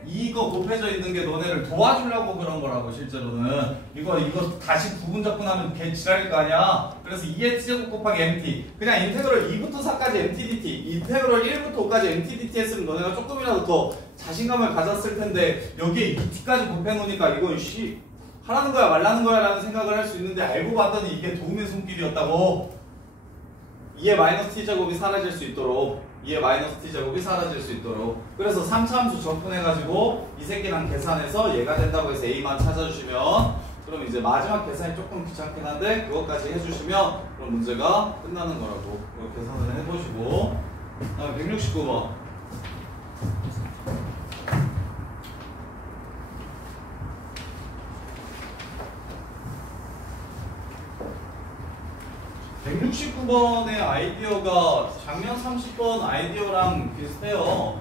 이거 곱해져 있는 게 너네를 도와주려고 그런 거라고 실제로는 이거 다시 부분 접근하면 개 지랄일 거 아니야. 그래서 2의 t제곱 곱하기 mt 그냥 인테그럴 2부터 4까지 mt dt 인테그럴 1부터 5까지 mt dt 했으면 너네가 조금이라도 더 자신감을 가졌을 텐데 여기에 2t까지 곱해 놓으니까 이거 씨 하라는 거야 말라는 거야 라는 생각을 할 수 있는데 알고 봤더니 이게 도움의 손길이었다고. 2의 마이너스 t제곱이 사라질 수 있도록 2의 마이너스 t제곱이 사라질 수 있도록 그래서 3차 함수 접근해가지고 이 새끼랑 계산해서 얘가 된다고 해서 A만 찾아주시면 그럼 이제 마지막 계산이 조금 귀찮긴 한데 그것까지 해주시면 그럼 문제가 끝나는 거라고. 그거 계산을 해보시고 169번 169번의 아이디어가 작년 30번 아이디어랑 비슷해요.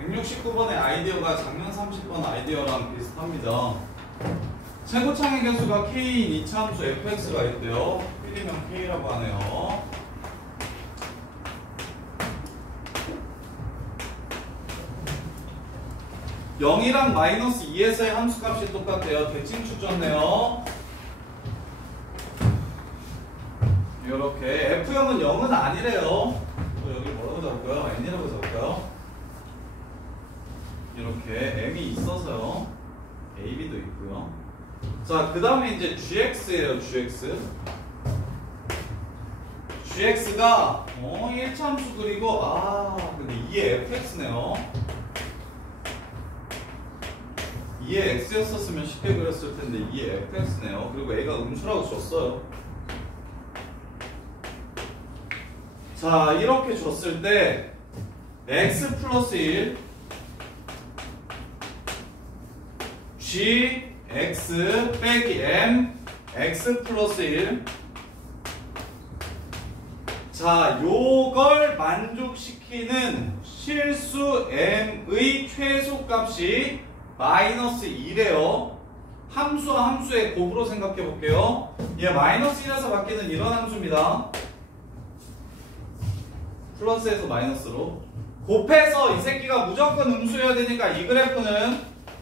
169번의 아이디어가 작년 30번 아이디어랑 비슷합니다. 최고창의 개수가 K인 2차 함수 fx가 있대요. 필이면 K라고 하네요. (0이랑) 마이너스 2에서의 함수값이 똑같대요. 대칭 추졌네요. 이렇게 F형은 0은 아니래요. 여기 뭐라고 적을까요? N이라고 적을까요? 이렇게 M이 있어서요. AB도 있고요. 자, 그 다음에 이제 GX예요. GX. GX가 1차 함수 그리고 근데 2의 FX네요. 2의 X였었으면 쉽게 그렸을 텐데 2의 FX네요. 그리고 A가 음수라고 줬어요. 자, 이렇게 줬을 때 x 플러스 1 g x 빼기 m x 플러스 1 자, 요걸 만족시키는 실수 m의 최소값이 마이너스 2래요. 함수와 함수의 곱으로 생각해 볼게요. 얘 마이너스 1에서 바뀌는 이런 함수입니다. 플러스에서 마이너스로 곱해서 이 새끼가 무조건 음수여야 되니까 이 그래프는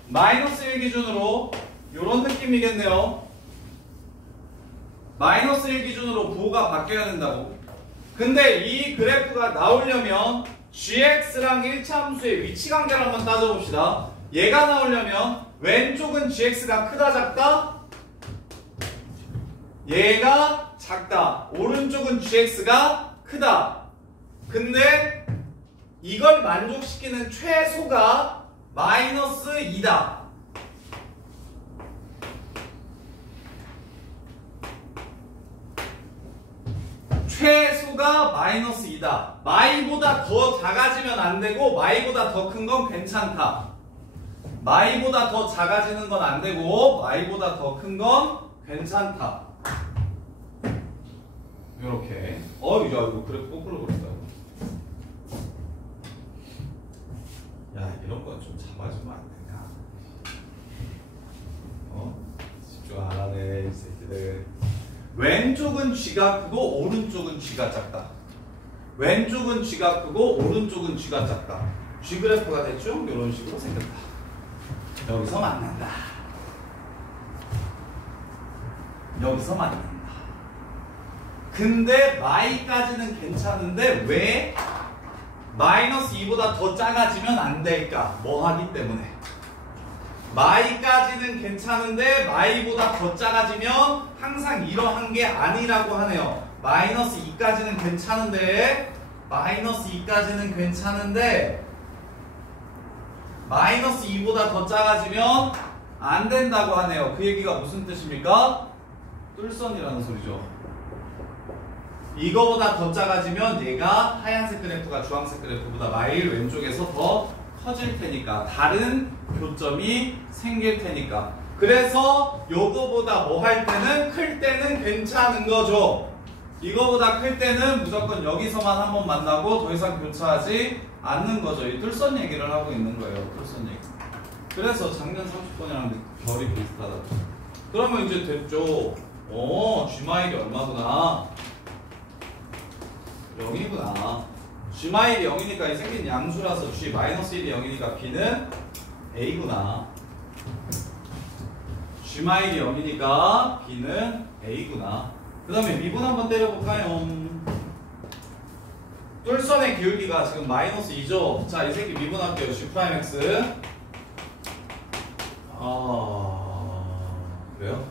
마이너스 1 기준으로 요런 느낌이겠네요. 마이너스 1 기준으로 부호가 바뀌어야 된다고. 근데 이 그래프가 나오려면 gx랑 1차 함수의 위치 관계를 한번 따져봅시다. 얘가 나오려면 왼쪽은 gx가 크다 작다? 얘가 작다. 오른쪽은 gx가 크다. 근데 이걸 만족시키는 최소가 마이너스 2다. 최소가 마이너스 2다. 마이보다 더 작아지면 안 되고 마이보다 더 큰 건 괜찮다. 마이보다 더 작아지는 건 안 되고 마이보다 더 큰 건 괜찮다. 요렇게. 야, 이거 그래 거꾸로 그렸다. 야, 이런 건 좀 잡아주면 안 되냐? 왼쪽은 쥐가 크고 오른쪽은 쥐가 작다. 왼쪽은 쥐가 크고 오른쪽은 쥐가 작다. 쥐 그래프가 대충 이런 식으로 생겼다. 여기서 만난다. 여기서 만난다. 근데 마이까지는 괜찮은데 왜 마이너스 2보다 더 작아지면 안 될까? 뭐 하기 때문에. 마이까지는 괜찮은데 마이보다 더 작아지면 항상 이러한 게 아니라고 하네요. 마이너스 2까지는 괜찮은데 마이너스 2까지는 괜찮은데 마이너스 2보다 더 작아지면 안 된다고 하네요. 그 얘기가 무슨 뜻입니까? 뚫선이라는 소리죠. 이거보다 더 작아지면 얘가 하얀색 그래프가 주황색 그래프보다 마일 왼쪽에서 더 커질 테니까 다른 교점이 생길 테니까 그래서 요거보다 뭐 할 때는 클 때는 괜찮은 거죠. 이거보다 클 때는 무조건 여기서만 한번 만나고 더 이상 교차하지 않는 거죠. 이 뚫선 얘기를 하고 있는 거예요. 뚫선 얘기. 그래서 작년 30번이랑 결이 비슷하다. 그러면 이제 됐죠. G마일이 얼마구나. 0이구나. G마일이 0이니까 이 생긴 양수라서 G-1이 0이니까 B는 A구나. G마일이 0이니까 B는 A구나. 그 다음에 미분 한번 때려볼까요? 뚫선의 기울기가 지금 마이너스 2죠. 자, 이 새끼 미분할게요. G'X. 그래요?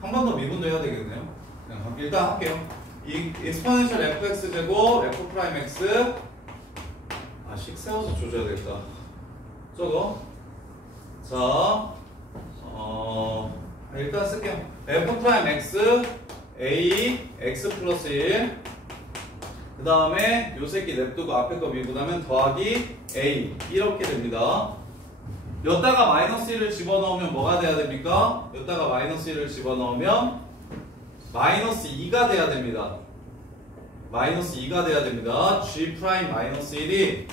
한 번 더 미분도 해야 되겠네요. 그냥 일단 할게요. 이 exponential fx 제곱 f'x 식 세워서 조져야 되겠다. 저거 자 일단 쓸게요. f'x a x 플러스 1 그 다음에 요 새끼 냅두고 앞에 거 미분하면 더하기 a 이렇게 됩니다. 여기다가 마이너스 1을 집어넣으면 뭐가 돼야 됩니까? 여기다가 마이너스 1을 집어넣으면 마이너스 2가 돼야 됩니다. 마이너스 2가 돼야 됩니다. G 프라임 마이너스 1이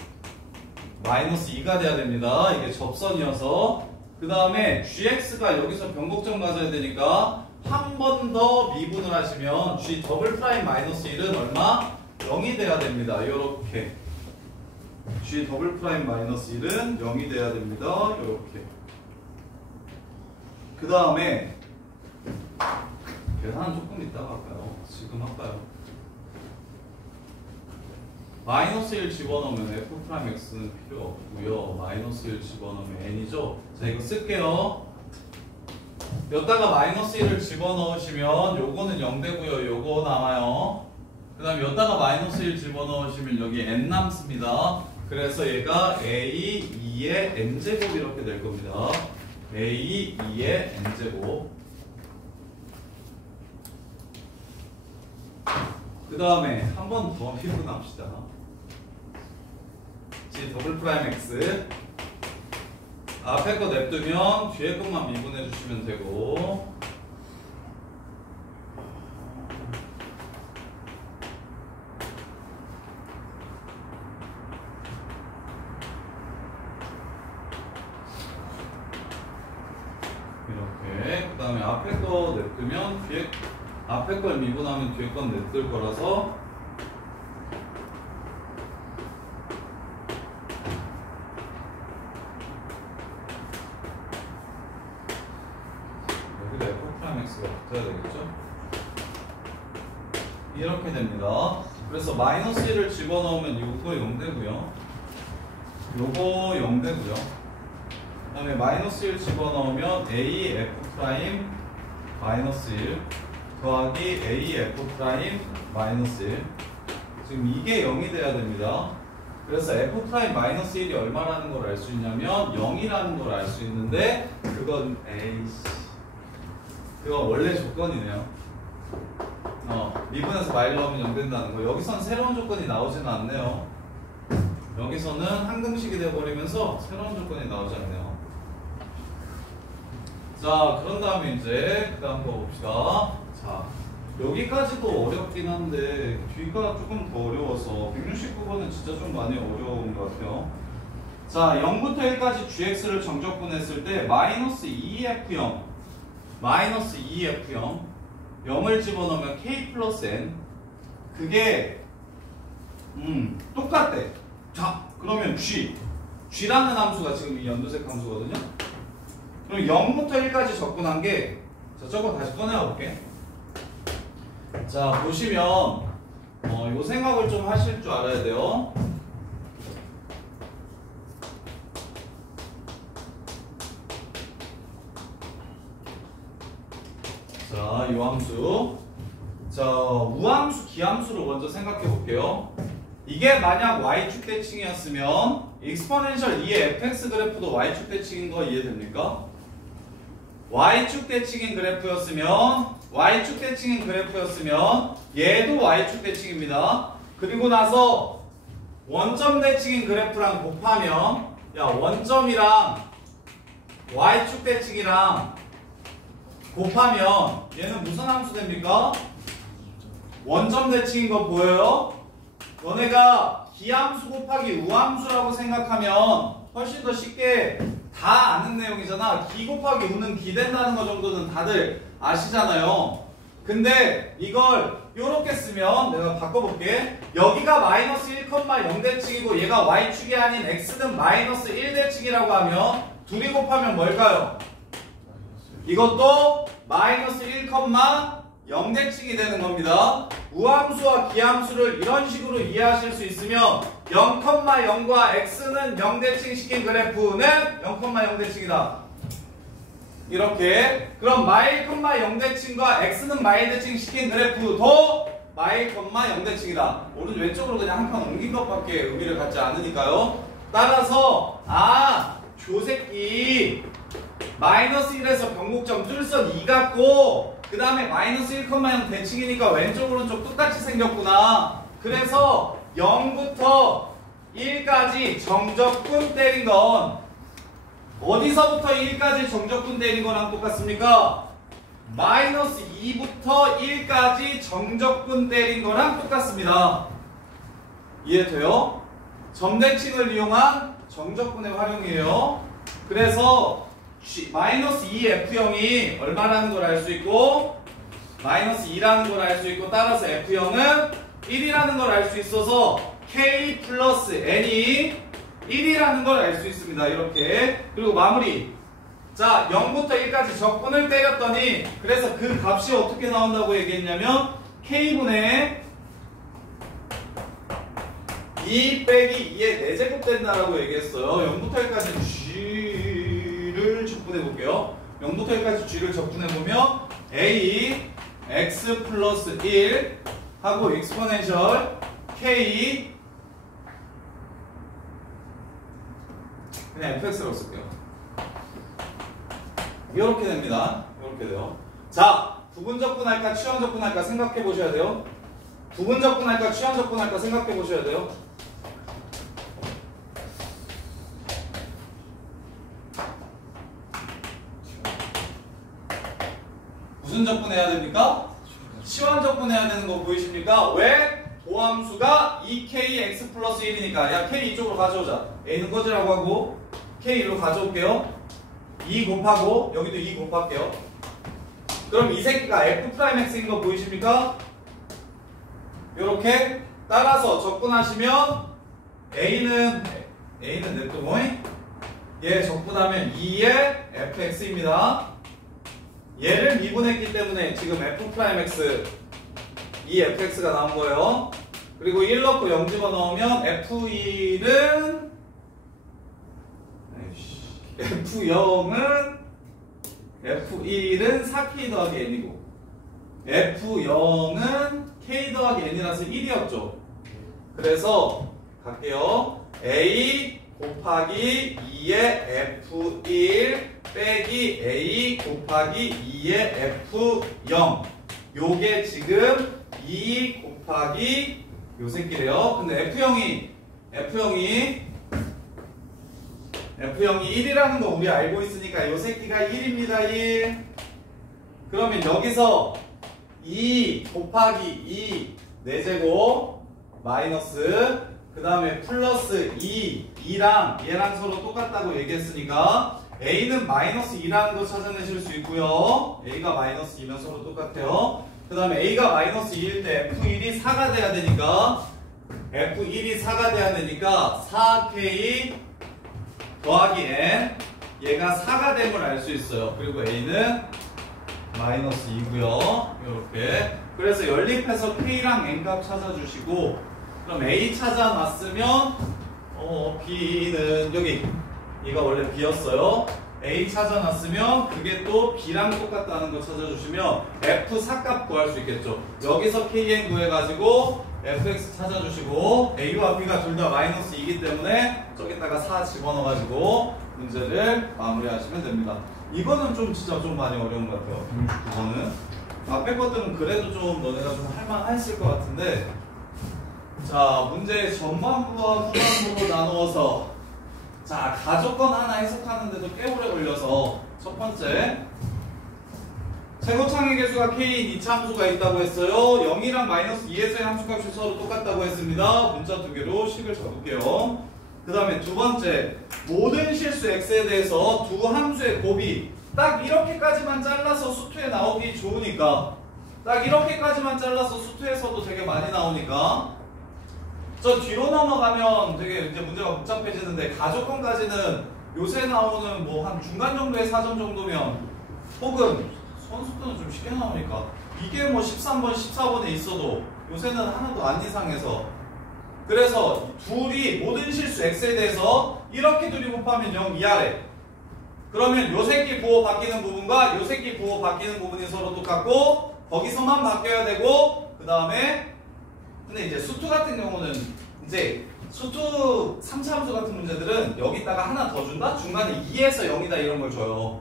마이너스 2가 돼야 됩니다. 이게 접선이어서 그 다음에 GX가 여기서 변곡점 가져야 되니까 한 번 더 미분을 하시면 G 더블 프라임 마이너스 1은 얼마? 0이 돼야 됩니다. 요렇게 G 더블 프라임 마이너스 1은 0이 돼야 됩니다. 요렇게 그 다음에 계산은 조금 이따가 할까요? 지금 할까요? 마이너스 1 집어넣으면 f'x는 필요 없고요. 마이너스 1 집어넣으면 n이죠. 자, 이거 쓸게요. 여기다가 마이너스 1을 집어넣으시면 요거는 0 되고요. 요거 남아요. 그 다음에 여기다가 마이너스 1 집어넣으시면 여기 n 남습니다. 그래서 얘가 a 2의 n제곱 이렇게 될 겁니다. a 2의 n제곱 그 다음에 한 번 더 미분합시다. G 더블 프라임 X 앞에 거 냅두면 뒤에 것만 미분해 주시면 되고 이렇게 그 다음에 앞에 거 냅두면 뒤에 앞에 걸 미분하면 뒤에 건 냅둘 거라서 여기도 f'x가 붙어야 되겠죠? 이렇게 됩니다. 그래서 마이너스 1을 집어넣으면 요거 0 되고요. 요거 0 되고요. 그 다음에 마이너스 1 집어넣으면 a f 프라임 마이너스 1 더하기 a f 프라임 마이너스 1 지금 이게 0이 돼야 됩니다. 그래서 f 프라임 마이너스 1이 얼마라는 걸 알 수 있냐면 0이라는 걸 알 수 있는데 그건 그건 원래 조건이네요. 미분에서 마일 넣으면 0 된다는 거. 여기선 새로운 조건이 나오지는 않네요. 여기서는 한금식이 돼버리면서 새로운 조건이 나오지 않네요. 자, 그런 다음에 이제 그 다음 거 봅시다. 자, 여기까지도 어렵긴 한데 뒤가 조금 더 어려워서 169번은 진짜 좀 많이 어려운 것 같아요. 자, 0부터 1까지 gx를 정적분했을 때 마이너스 2f0 마이너스 2f0 0을 집어넣으면 k 플러스 n 그게 똑같대. 자, 그러면 g라는 함수가 지금 이 연두색 함수거든요. 그럼 0부터 1까지 접근한 게 저거 다시 꺼내와 볼게. 자, 보시면 요 생각을 좀 하실 줄 알아야 돼요. 자, 이 함수. 자, 우함수, 기함수를 먼저 생각해 볼게요. 이게 만약 y축 대칭이었으면 익스포넨셜 2의 fx 그래프도 y축 대칭인 거 이해됩니까? y축 대칭인 그래프였으면 얘도 y축 대칭입니다. 그리고 나서 원점 대칭인 그래프랑 곱하면 야, 원점이랑 y축 대칭이랑 곱하면 얘는 무슨 함수 됩니까? 원점 대칭인 거 보여요? 너네가 기함수 곱하기 우함수라고 생각하면 훨씬 더 쉽게 다 아는 내용이잖아. 기 곱하기 우는 기 된다는 거 정도는 다들 아시잖아요. 근데 이걸 요렇게 쓰면 내가 바꿔볼게. 여기가 마이너스 1,0 대칭이고 얘가 y축이 아닌 x는 마이너스 1대칭이라고 하면 둘이 곱하면 뭘까요? 이것도 마이너스 1,0대칭이 되는 겁니다. 우함수와 기함수를 이런 식으로 이해하실 수 있으면 0,0과 x는 0대칭 시킨 그래프는 0,0대칭이다. 이렇게. 그럼 마일, 0대칭과 x는 마일대칭 시킨 그래프도 마일, 0대칭이다. 오른쪽 왼쪽으로 그냥 한 칸 옮긴 것밖에 의미를 갖지 않으니까요. 따라서 조새끼 마이너스 1에서 변곡점 뚫선 2 같고 그 다음에 마이너스 1,0 대칭이니까 왼쪽 오른쪽 똑같이 생겼구나. 그래서 0부터 1까지 정적분 때린 건 어디서부터 1까지 정적분 때린 거랑 똑같습니까? 마이너스 2부터 1까지 정적분 때린 거랑 똑같습니다. 이해돼요? 점대칭을 이용한 정적분의 활용이에요. 그래서 마이너스 2F형이 얼마라는 걸 알 수 있고 마이너스 2라는 걸 알 수 있고 따라서 F형은 1이라는 걸 알 수 있어서 K 플러스 N이 1이라는 걸 알 수 있습니다. 이렇게. 그리고 마무리. 자, 0부터 1까지 적분을 때렸더니 그래서 그 값이 어떻게 나온다고 얘기했냐면 K분의 2 빼기 2의 4제곱 된다라고 얘기했어요. 0부터 1까지 G를 적분해 볼게요. 0부터 1까지 G를 적분해 보면 A X 플러스 1 하고 익스포넨셜 K 그냥 fx라고 쓸게요. 이렇게 됩니다. 이렇게 돼요. 자, 부분적분할까 취향적분할까 생각해 보셔야 돼요. 부분적분할까 취향적분할까 생각해 보셔야 돼요. 무슨 적분해야 됩니까? 치환적분해야 되는 거 보이십니까? 왜? 도함수가 2kx 플러스 1이니까 야 k 이쪽으로 가져오자. a는 꺼지라고 하고 k 로 가져올게요. 2 곱하고 여기도 2 곱할게요. 그럼 이 새끼가 f'x인 거 보이십니까? 요렇게 따라서 적분하시면 a는 냅두고 얘 적분하면 2의 fx입니다. 얘를 미분했기 때문에 지금 f'x 2fx가 나온 거예요. 그리고 1 넣고 0 집어넣으면 f1은 F1은 4K 더하기 N이고 F0은 K 더하기 N이라서 1이었죠. 그래서 갈게요. A 곱하기 2의 F1 빼기 A 곱하기 2의 F0 요게 지금 2 곱하기 요 새끼래요. 근데 F형이 1이라는 거 우리 알고 있으니까 요 새끼가 1입니다. 1. 그러면 여기서 2 곱하기 2 4제곱 마이너스 그 다음에 플러스 2랑 얘랑 서로 똑같다고 얘기했으니까 a는 마이너스 2라는 거 찾아내실 수 있고요. a가 마이너스 2면 서로 똑같아요. 그 다음에 a가 마이너스 2일 때 f1이 4가 돼야 되니까 f1이 4가 돼야 되니까 4k 더하기 n 얘가 4가 됨을 알 수 있어요. 그리고 a는 마이너스 2고요. 이렇게. 그래서 연립해서 k랑 n 값 찾아주시고 그럼 a 찾아놨으면 b는 여기 얘가 원래 b였어요. a 찾아놨으면 그게 또 b랑 똑같다는 거 찾아주시면 f4 값 구할 수 있겠죠. 여기서 kn 구해가지고 fx 찾아주시고 a와 b가 둘 다 마이너스 2이기 때문에 저기다가 4 집어넣어가지고 문제를 마무리하시면 됩니다. 이거는 좀 진짜 좀 많이 어려운 것 같아요. 169번은 앞에 것들은 그래도 좀 너네가 좀 할만했을 것 같은데 자 문제 전반부와 후반부로 나누어서 자 가족권 하나 해석하는데도 꽤 오래 걸려서 첫 번째 최고창의 개수가 k인 이차함수가 있다고 했어요. 0이랑 마이너스 2에서의 함수값이 서로 똑같다고 했습니다. 문자 두 개로 식을 적을게요. 그 다음에 두 번째 모든 실수 x에 대해서 두 함수의 곱이 딱 이렇게까지만 잘라서 수투에 나오기 좋으니까 딱 이렇게까지만 잘라서 수투에서도 되게 많이 나오니까 저 뒤로 넘어가면 되게 이제 문제가 복잡해지는데 가족권까지는 요새 나오는 뭐 한 중간 정도의 4점 정도면 혹은 선수들은 좀 쉽게 나오니까 이게 뭐 13번, 14번에 있어도 요새는 하나도 안 이상해서 그래서 둘이 모든 실수 x에 대해서 이렇게 둘이 곱하면 0 이하래. 그러면 요 새끼 부호 바뀌는 부분과 요 새끼 부호 바뀌는 부분이 서로 똑같고 거기서만 바뀌어야 되고 그 다음에 근데 이제 수투 같은 경우는 이제 수투 3차 함수 같은 문제들은 여기다가 하나 더 준다? 중간에 2에서 0이다 이런 걸 줘요.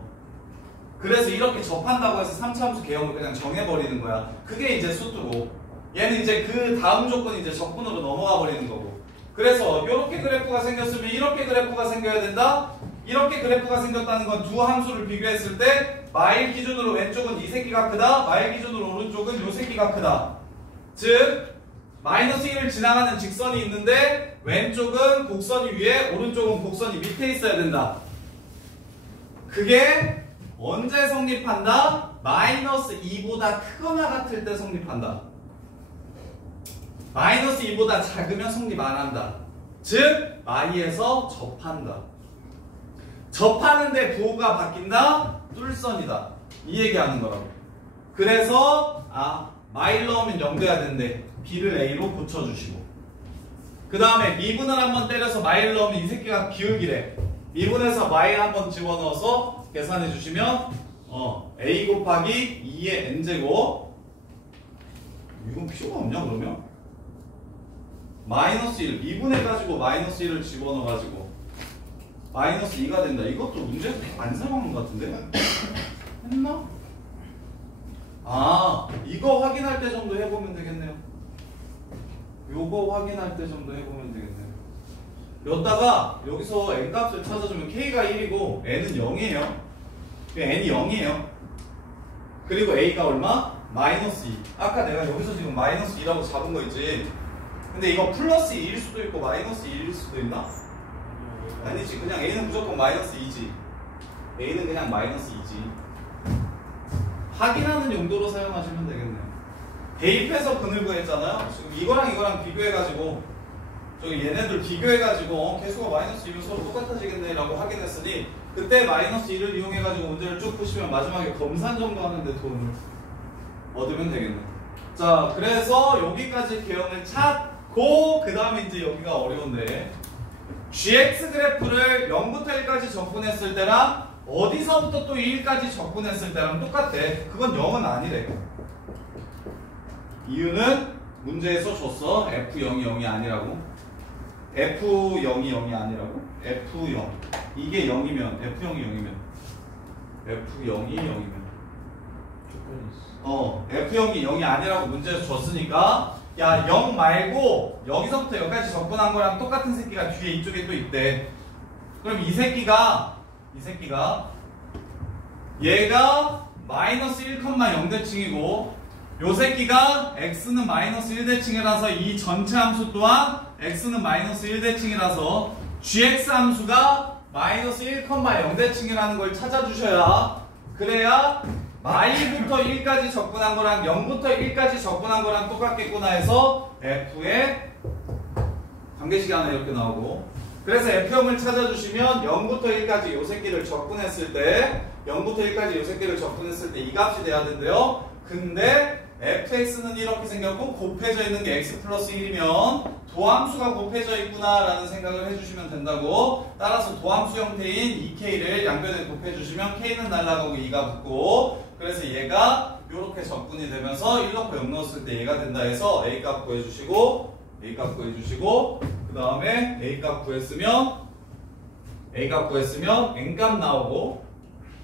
그래서 이렇게 접한다고 해서 3차 함수 개형을 그냥 정해버리는 거야. 그게 이제 수투고 얘는 이제 그 다음 조건이 이제 적분으로 넘어가 버리는 거고 그래서 이렇게 그래프가 생겼으면 이렇게 그래프가 생겨야 된다? 이렇게 그래프가 생겼다는 건 두 함수를 비교했을 때 마일 기준으로 왼쪽은 이 새끼가 크다 마일 기준으로 오른쪽은 요 새끼가 크다 즉 마이너스 1을 지나가는 직선이 있는데 왼쪽은 곡선이 위에 오른쪽은 곡선이 밑에 있어야 된다. 그게 언제 성립한다? 마이너스 2보다 크거나 같을 때 성립한다. 마이너스 2보다 작으면 성립 안 한다. 즉 마이에서 접한다. 접하는데 부호가 바뀐다? 뚫선이다. 이 얘기하는 거라고. 그래서 마일 넣으면 0 돼야 된대. b를 a로 고쳐주시고 그 다음에 미분을 한번 때려서 마일 넣으면 이 새끼가 기울기래. 미분해서 마일 한번 집어넣어서 계산해 주시면 a 곱하기 2의 n제곱 이건 필요가 없냐 그러면? 마이너스 1 미분해가지고 마이너스 1을 집어넣어가지고 마이너스 2가 된다. 이것도 문제 안 사먹는 것 같은데? 했나? 이거 확인할 때 정도 해보면 되겠네요. 요거 확인할 때 정도 해보면 되겠네요. 여기다가 여기서 n값을 찾아주면 k가 1이고 n은 0이에요. n이 0이에요. 그리고 a가 얼마? 마이너스 2. 아까 내가 여기서 지금 마이너스 2라고 잡은 거 있지. 근데 이거 플러스 2일 수도 있고 마이너스 2일 수도 있나? 아니지. 그냥 a는 무조건 마이너스 2지. a는 그냥 마이너스 2지. 확인하는 용도로 사용하시면 되겠네요. 대입해서 근을 구했잖아요. 지금 이거랑 비교해가지고 저기 얘네들 비교해가지고 개수가 마이너스 2면 서로 똑같아지겠네 라고 확인했으니 그때 마이너스 2를 이용해가지고 문제를 쭉 푸시면 마지막에 검산 정도 하는데 돈을 얻으면 되겠네. 자, 그래서 여기까지 개형을 찾고 그 다음에 이제 여기가 어려운데 gx 그래프를 0부터 1까지 접근했을 때랑 어디서부터 또 1까지 접근했을 때랑 똑같아. 그건 0은 아니래. 이유는 문제에서 줬어. F0이 0이 아니라고. F0이 0이 아니라고. F0 이게 0이면 F0이 0이면 F0이 0이면 F0이 0이 아니라고 문제에서 줬으니까 야 0 말고 여기서부터 여기까지 접근한 거랑 똑같은 새끼가 뒤에 이쪽에 또 있대. 그럼 이 새끼가 얘가 마이너스 1,0대칭이고 요 새끼가 x는 마이너스 1대칭이라서 이 전체 함수 또한 x는 마이너스 1대칭이라서 gx 함수가 마이너스 1,0대칭이라는 걸 찾아주셔야 그래야 i부터 1까지 접근한 거랑 0부터 1까지 접근한 거랑 똑같겠구나 해서 f의 관계식이 하나 이렇게 나오고 그래서 f형을 찾아주시면 0부터 1까지 요 새끼를 접근했을 때 0부터 1까지 요 새끼를 접근했을 때 이 값이 돼야 된대요. 근데 fx는 이렇게 생겼고 곱해져 있는 게 x 플러스 1이면 도함수가 곱해져 있구나 라는 생각을 해주시면 된다고. 따라서 도함수 형태인 2k를 양변에 곱해주시면 k는 날아가고 2가 붙고 그래서 얘가 이렇게 접근이 되면서 1 넣고 0 넣었을 때 얘가 된다 해서 a 값 구해주시고 그 다음에 a 값 구했으면 n 값 나오고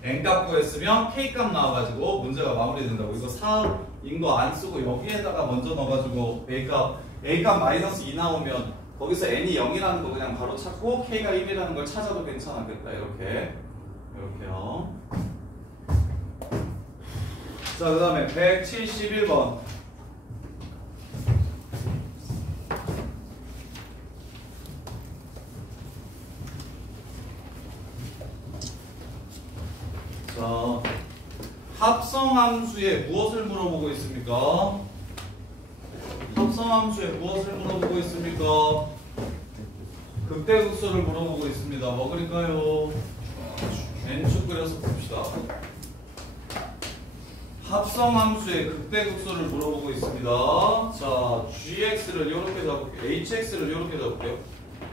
n 값 구했으면 k 값 나와가지고 문제가 마무리된다고. 이거 4인 거 안 쓰고 여기에다가 먼저 넣어가지고 a 값 마이너스 2 나오면 거기서 n이 0이라는 거 그냥 바로 찾고 k가 1이라는 걸 찾아도 괜찮았겠다. 이렇게요. 자, 그 다음에 171번. 자, 합성함수에 무엇을 물어보고 있습니까? 합성함수에 무엇을 물어보고 있습니까? 극대극소를 물어보고 있습니다. 뭐 그릴까요? n축 그려서 봅시다. 합성함수의 극대극소를 물어보고 있습니다. 자, gx를 이렇게 잡을게요. hx를 이렇게 잡을게요.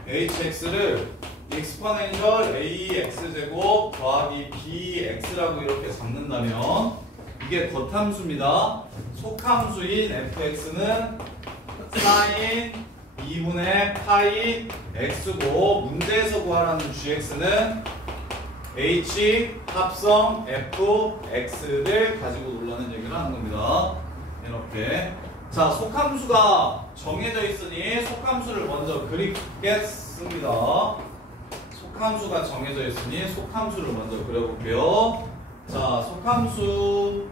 hx를 exponential ax제곱 더하기 bx라고 이렇게 잡는다면 이게 겉함수입니다. 속함수인 fx는 sin 2분의 파이 x고 문제에서 구하라는 gx는 h 합성 fx를 가지고 놀라는 얘기를 하는 겁니다. 이렇게. 자, 속함수가 정해져 있으니 속함수를 먼저 그리겠습니다. 속함수가 정해져 있으니 속함수를 먼저 그려볼게요. 자, 속함수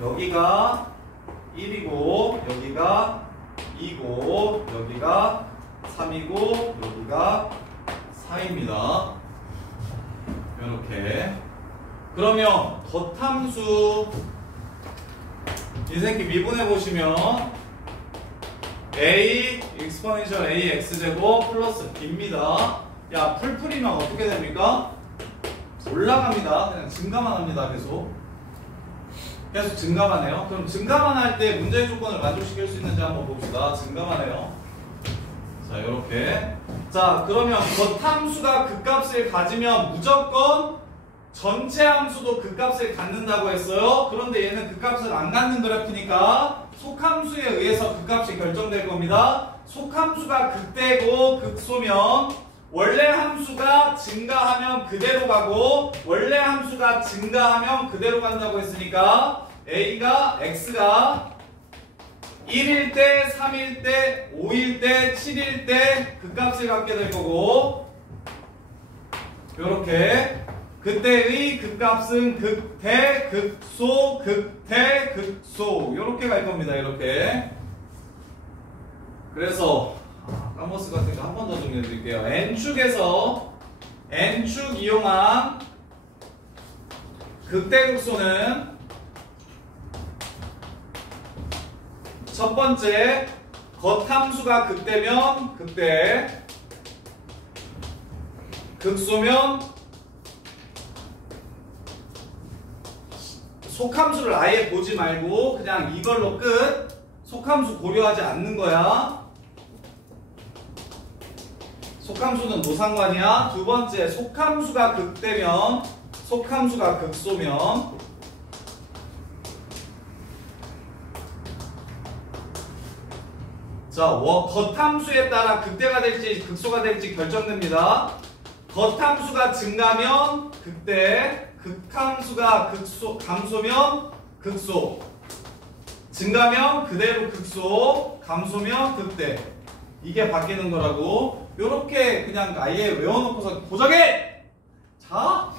여기가 1이고 여기가 2고 여기가 3이고 여기가 4입니다. 이렇게. 그러면 겉함수 이 새끼 미분해 보시면 a exponential ax제곱 플러스 b입니다. 야, 풀풀이면 어떻게 됩니까? 올라갑니다. 그냥 증가만 합니다. 계속 증가만 해요. 그럼 증가만 할 때 문제의 조건을 만족시킬 수 있는지 한번 봅시다. 증가만 해요. 자, 이렇게. 자, 그러면 겉함수가 극값을 가지면 무조건 전체 함수도 극값을 갖는다고 했어요. 그런데 얘는 극값을 안 갖는 그래프니까 속함수에 의해서 극값이 결정될 겁니다. 속함수가 극대고 극소면 원래 함수가 증가하면 그대로 가고 원래 함수가 증가하면 그대로 간다고 했으니까 x가 1일 때, 3일 때, 5일 때, 7일 때 극값을 갖게 될 거고 요렇게 그때의 극값은 극대, 극소, 극대, 극소 요렇게 갈 겁니다. 이렇게. 그래서 까머스 같은 거 한 번 더 정리해 드릴게요. n축에서 n축 이용한 극대, 극소는 첫 번째 겉함수가 극대면 극대, 극소면 속함수를 아예 보지 말고 그냥 이걸로 끝. 속함수 고려하지 않는 거야. 속함수는 노상관이야. 두 번째, 속함수가 극대면 속함수가 극소면 자, 겉함수에 따라 극대가 될지 극소가 될지 결정됩니다. 겉함수가 증가면 극대, 극함수가 감소면 극소, 증가면 그대로 극소, 감소면 극대. 이게 바뀌는 거라고. 요렇게 그냥 아예 외워놓고서 고정해! 자?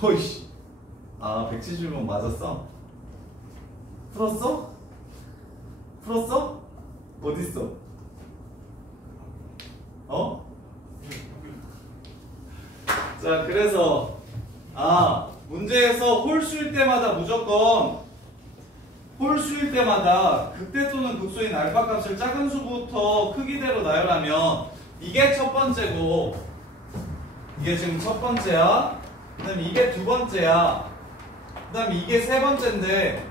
어이씨. 아, 170번 맞았어? 풀었어? 어딨어? 자, 그래서 문제에서 홀수일 때마다 무조건 홀수일 때마다 극대 또는 극소인 알파 값을 작은 수부터 크기대로 나열하면 이게 첫 번째고 이게 지금 첫 번째야. 그 다음에 이게 두 번째야. 그 다음에 이게 세 번째인데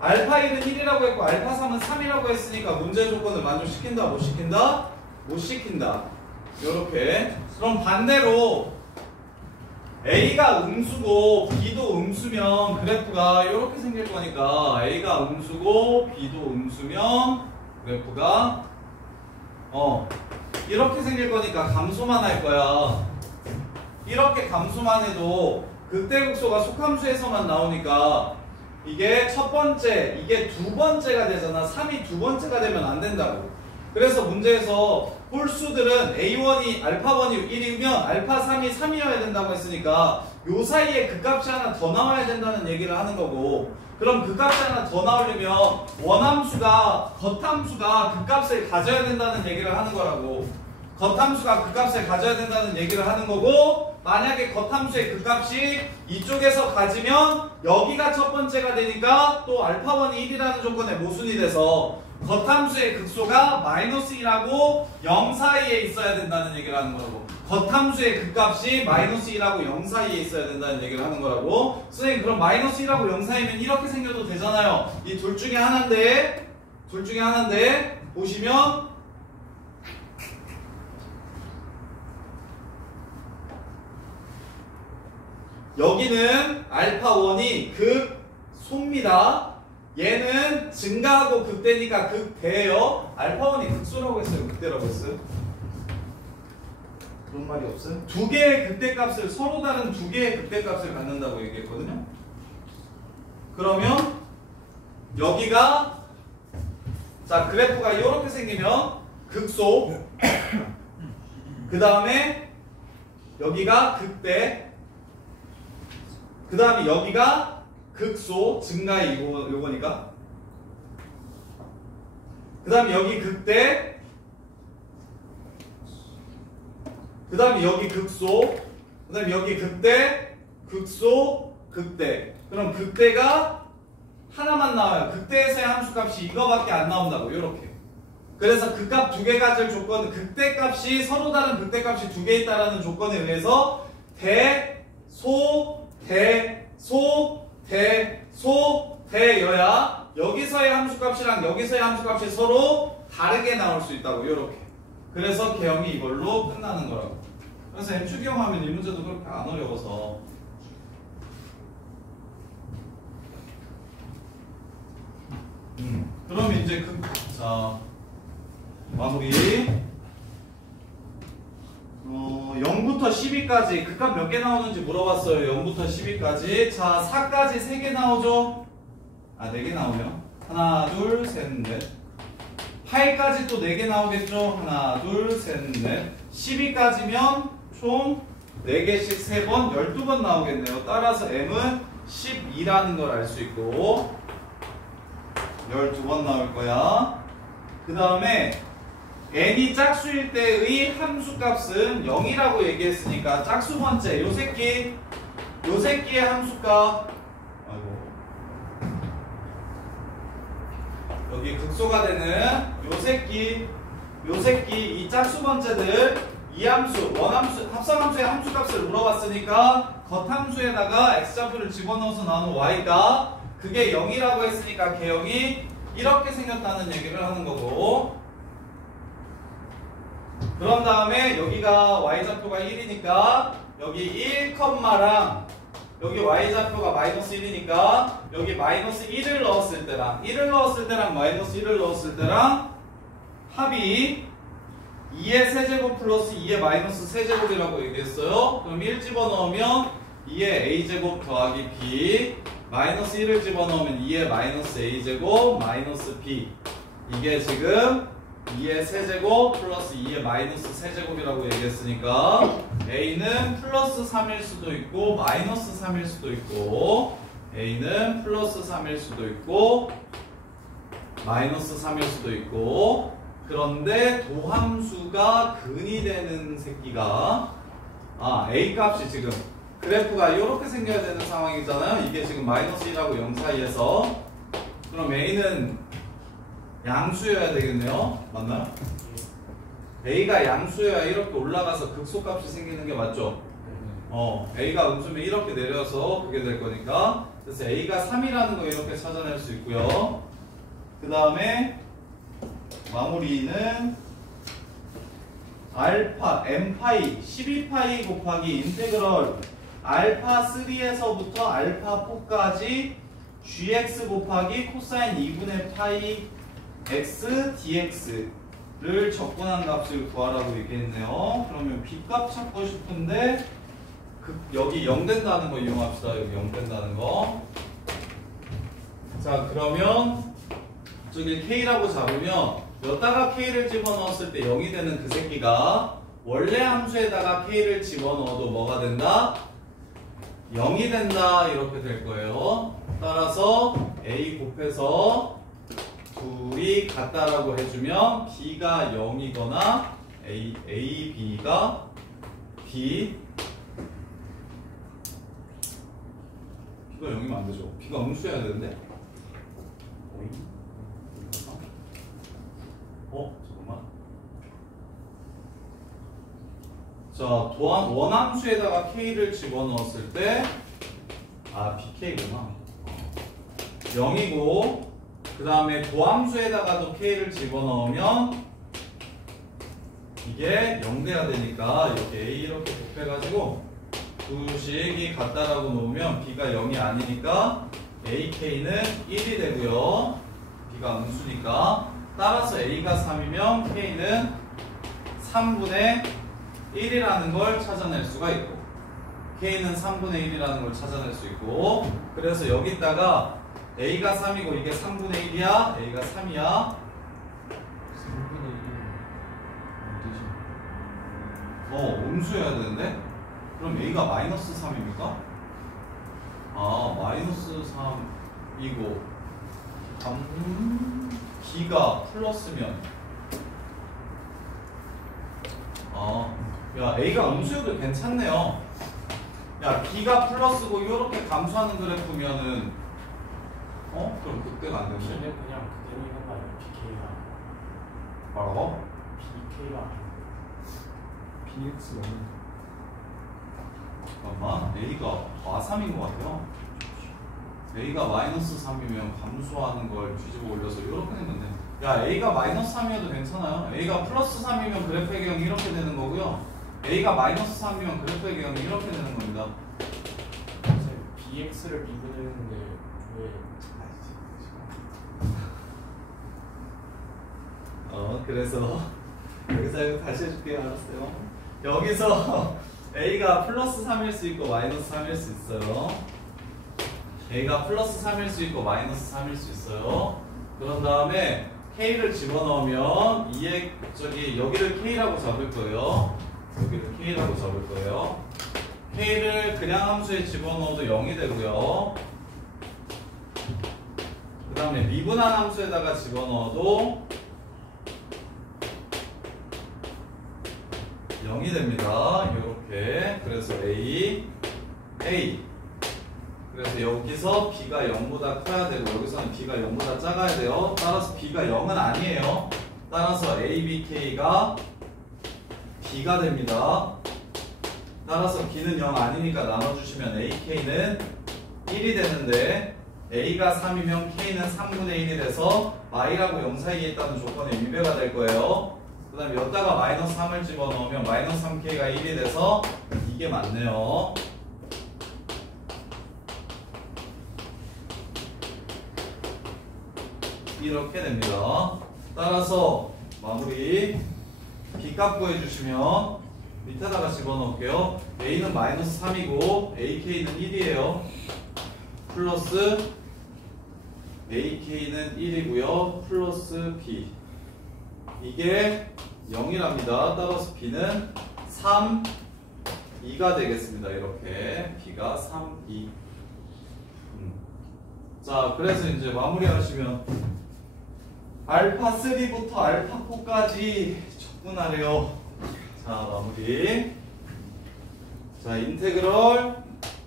알파 1은 1이라고 했고 알파 3은 3이라고 했으니까 문제 조건을 만족시킨다? 못 시킨다? 못 시킨다. 요렇게. 그럼 반대로 A가 음수고 B도 음수면 그래프가 이렇게 생길 거니까 A가 음수고 B도 음수면 그래프가 이렇게 생길 거니까 감소만 할 거야. 이렇게 감소만 해도 극대극소가 속함수에서만 나오니까 이게 첫 번째, 이게 두 번째가 되잖아. 3이 두 번째가 되면 안 된다고. 그래서 문제에서 홀수들은 A1이 알파1이 1이면 알파3이 3이어야 된다고 했으니까 요 사이에 극값이 하나 더 나와야 된다는 얘기를 하는 거고, 그럼 극값이 하나 더 나오려면 원함수가 겉함수가 극값을 가져야 된다는 얘기를 하는 거라고. 겉함수가 극값을 가져야 된다는 얘기를 하는 거고, 만약에 겉함수의 극값이 이쪽에서 가지면 여기가 첫 번째가 되니까 또 알파1이 1이라는 조건에 모순이 돼서 겉함수의 극소가 마이너스 1하고 0 사이에 있어야 된다는 얘기를 하는 거라고. 겉함수의 극값이 마이너스 1하고 0 사이에 있어야 된다는 얘기를 하는 거라고. 선생님, 그럼 마이너스 1하고 0 사이면 이렇게 생겨도 되잖아요. 이 둘 중에 하나인데 보시면 여기는 알파1이 극소입니다. 얘는 증가하고 극대니까 극대예요. 알파1이 극소라고 했어요? 극대라고 했어요? 그런 말이 없어요? 두 개의 극대값을, 서로 다른 두 개의 극대값을 갖는다고 얘기했거든요. 그러면 여기가, 자, 그래프가 이렇게 생기면 극소, 그 다음에 여기가 극대, 그 다음에 여기가 극소, 증가이 요거니까. 그 다음에 여기 극대, 그 다음에 여기 극소, 그 다음에 여기 극대, 극소, 극대. 그럼 극대가 하나만 나와요. 극대에서의 함수값이 이거밖에 안 나온다고. 요렇게. 그래서 극값 두 개 가질 조건, 극대값이 서로 다른 극대값이 두 개 있다라는 조건에 의해서 대, 소, 대, 소, 대, 소, 대여야 여기서의 함수값이랑 여기서의 함수값이 서로 다르게 나올 수 있다고. 요렇게. 그래서 개형이 이걸로 끝나는 거라고. 그래서 N축형 하면 이 문제도 그렇게 안 어려워서. 그럼 이제 자, 마무리. 0부터 12까지 극값 몇 개 나오는지 물어봤어요. 0부터 12까지. 자, 4까지 3개 나오죠? 4개 나오네요. 하나, 둘, 셋, 넷. 8까지 또 4개 나오겠죠? 하나, 둘, 셋, 넷. 12까지면 총 4개씩 3번, 12번 나오겠네요. 따라서 M은 12라는 걸 알 수 있고 12번 나올 거야. 그 다음에 n이 짝수일 때의 함수값은 0이라고 얘기했으니까 짝수 번째 요 새끼의 함수값, 여기 극소가 되는 요 새끼 이 짝수 번째들, 이 함수, 원함수, 합성함수의 함수값을 물어봤으니까 겉함수에다가 x좌표를 집어넣어서 나오는 y가 그게 0이라고 했으니까 개형이 이렇게 생겼다는 얘기를 하는 거고, 그런 다음에 여기가 y좌표가 1이니까 여기 1, 랑 여기 y좌표가 마이너스 1이니까 여기 마이너스 1을 넣었을 때랑 마이너스 1을 넣었을 때랑 합이 2의 세제곱 플러스 2의 마이너스 세제곱이라고 얘기했어요. 그럼 1 집어넣으면 2의 a제곱 더하기 b, 마이너스 1을 집어넣으면 2의 마이너스 a제곱 마이너스 b. 이게 지금 2의 세제곱 플러스 2의 마이너스 세제곱이라고 얘기했으니까 a는 플러스 3일 수도 있고 마이너스 3일 수도 있고, a는 플러스 3일 수도 있고 마이너스 3일 수도 있고, 그런데 도함수가 근이 되는 새끼가 A 값이 지금 그래프가 이렇게 생겨야 되는 상황이잖아요. 이게 지금 마이너스 1하고 0 사이에서. 그럼 A는 양수여야 되겠네요. 맞나요? A가 양수여야 이렇게 올라가서 극소값이 생기는 게 맞죠? A가 음수면 이렇게 내려서 그게 될 거니까. 그래서 A가 3이라는 거 이렇게 찾아낼 수 있고요. 그 다음에 마무리는 알파 m파이 12파이 곱하기 인테그럴 알파 3에서부터 알파 4까지 gx 곱하기 코사인 2분의 파이 x dx를 적분한 값을 구하라고 얘기했네요. 그러면 b값 찾고 싶은데 여기 0 된다는 거 이용합시다. 여기 0 된다는 거. 자, 그러면 저기 k라고 잡으면 여기다가 k를 집어넣었을 때 0이 되는 그 새끼가 원래 함수에다가 k를 집어넣어도 뭐가 된다? 0이 된다. 이렇게 될 거예요. 따라서 a 곱해서 둘이 같다라고 해주면 b가 0이거나 a, b가 b가 0이면 안 되죠. b가 음수여야 되는데. 잠깐만. 자, 원함수에다가 k를 집어넣었을 때 bk구나. 0이고 그 다음에 도함수에다가도 k를 집어넣으면 이게 0 돼야 되니까 이렇게 a 이렇게 곱해가지고 두 식이 같다라고 놓으면 b가 0이 아니니까 ak는 1이 되고요. b가 음수니까. 따라서 a가 3이면 k는 3분의 1이라는 걸 찾아낼 수가 있고 k는 3분의 1이라는 걸 찾아낼 수 있고 그래서 여기다가 a가 3이고 이게 3분의 1이야? a가 3이야? 3분의 1은 음수여야 되는데? 그럼 a가 마이너스 3입니까? 마이너스 3이고 b가 플러스면 야 a가 음수여도 괜찮네요. 야 b가 플러스고 이렇게 감소하는 그래프면은 그럼 그때가 안 되는데? 근데 그냥 그대로 있는 거 아니야? BK가 뭐라고? BK가 BX가 잠깐만 a가 마3인 것 같아요. a가 마이너스 3이면 감소하는 걸 뒤집어 올려서 이렇게 됐는데 야 a가 마이너스 3이어도 괜찮아요. a가 플러스 3이면 그래프의 경이 이렇게 되는 거고요. a가 마이너스 3이면 그래프의 경이 이렇게 되는 겁니다. BX를 미분했는데 왜 그래서 여기서 이거 다시 해줄게요. 알았어요. 여기서 a가 플러스 3일 수 있고 마이너스 3일 수 있어요. a가 플러스 3일 수 있고 마이너스 3일 수 있어요. 그런 다음에 k를 집어넣으면 여기를 k라고 잡을 거예요. 여기를 k라고 잡을 거예요. k를 그냥 함수에 집어넣어도 0이 되고요. 그 다음에 미분한 함수에다가 집어넣어도 0이 됩니다. 이렇게. 그래서 A 그래서 여기서 b가 0보다 커야 되고 여기서는 b가 0보다 작아야 돼요. 따라서 b가 0은 아니에요. 따라서 abk가 b가 됩니다. 따라서 b는 0 아니니까 나눠주시면 ak는 1이 되는데 a가 3이면 k는 3분의 1이 돼서 y라고 0 사이에 있다는 조건에 위배가 될 거예요. 그 다음에 여기다가 마이너스 3을 집어넣으면 마이너스 3k가 1이 돼서 이게 맞네요. 이렇게 됩니다. 따라서 마무리 b값 구해주시면 밑에다가 집어넣을게요. a는 마이너스 3이고 ak는 1이에요. 플러스 ak는 1이고요. 플러스 b 이게 0이랍니다. 따라서 b는 3, 2가 되겠습니다. 이렇게 b가 3, 2 자, 그래서 이제 마무리 하시면 알파 3부터 알파 4까지 적분하래요. 자, 마무리. 자, 인테그럴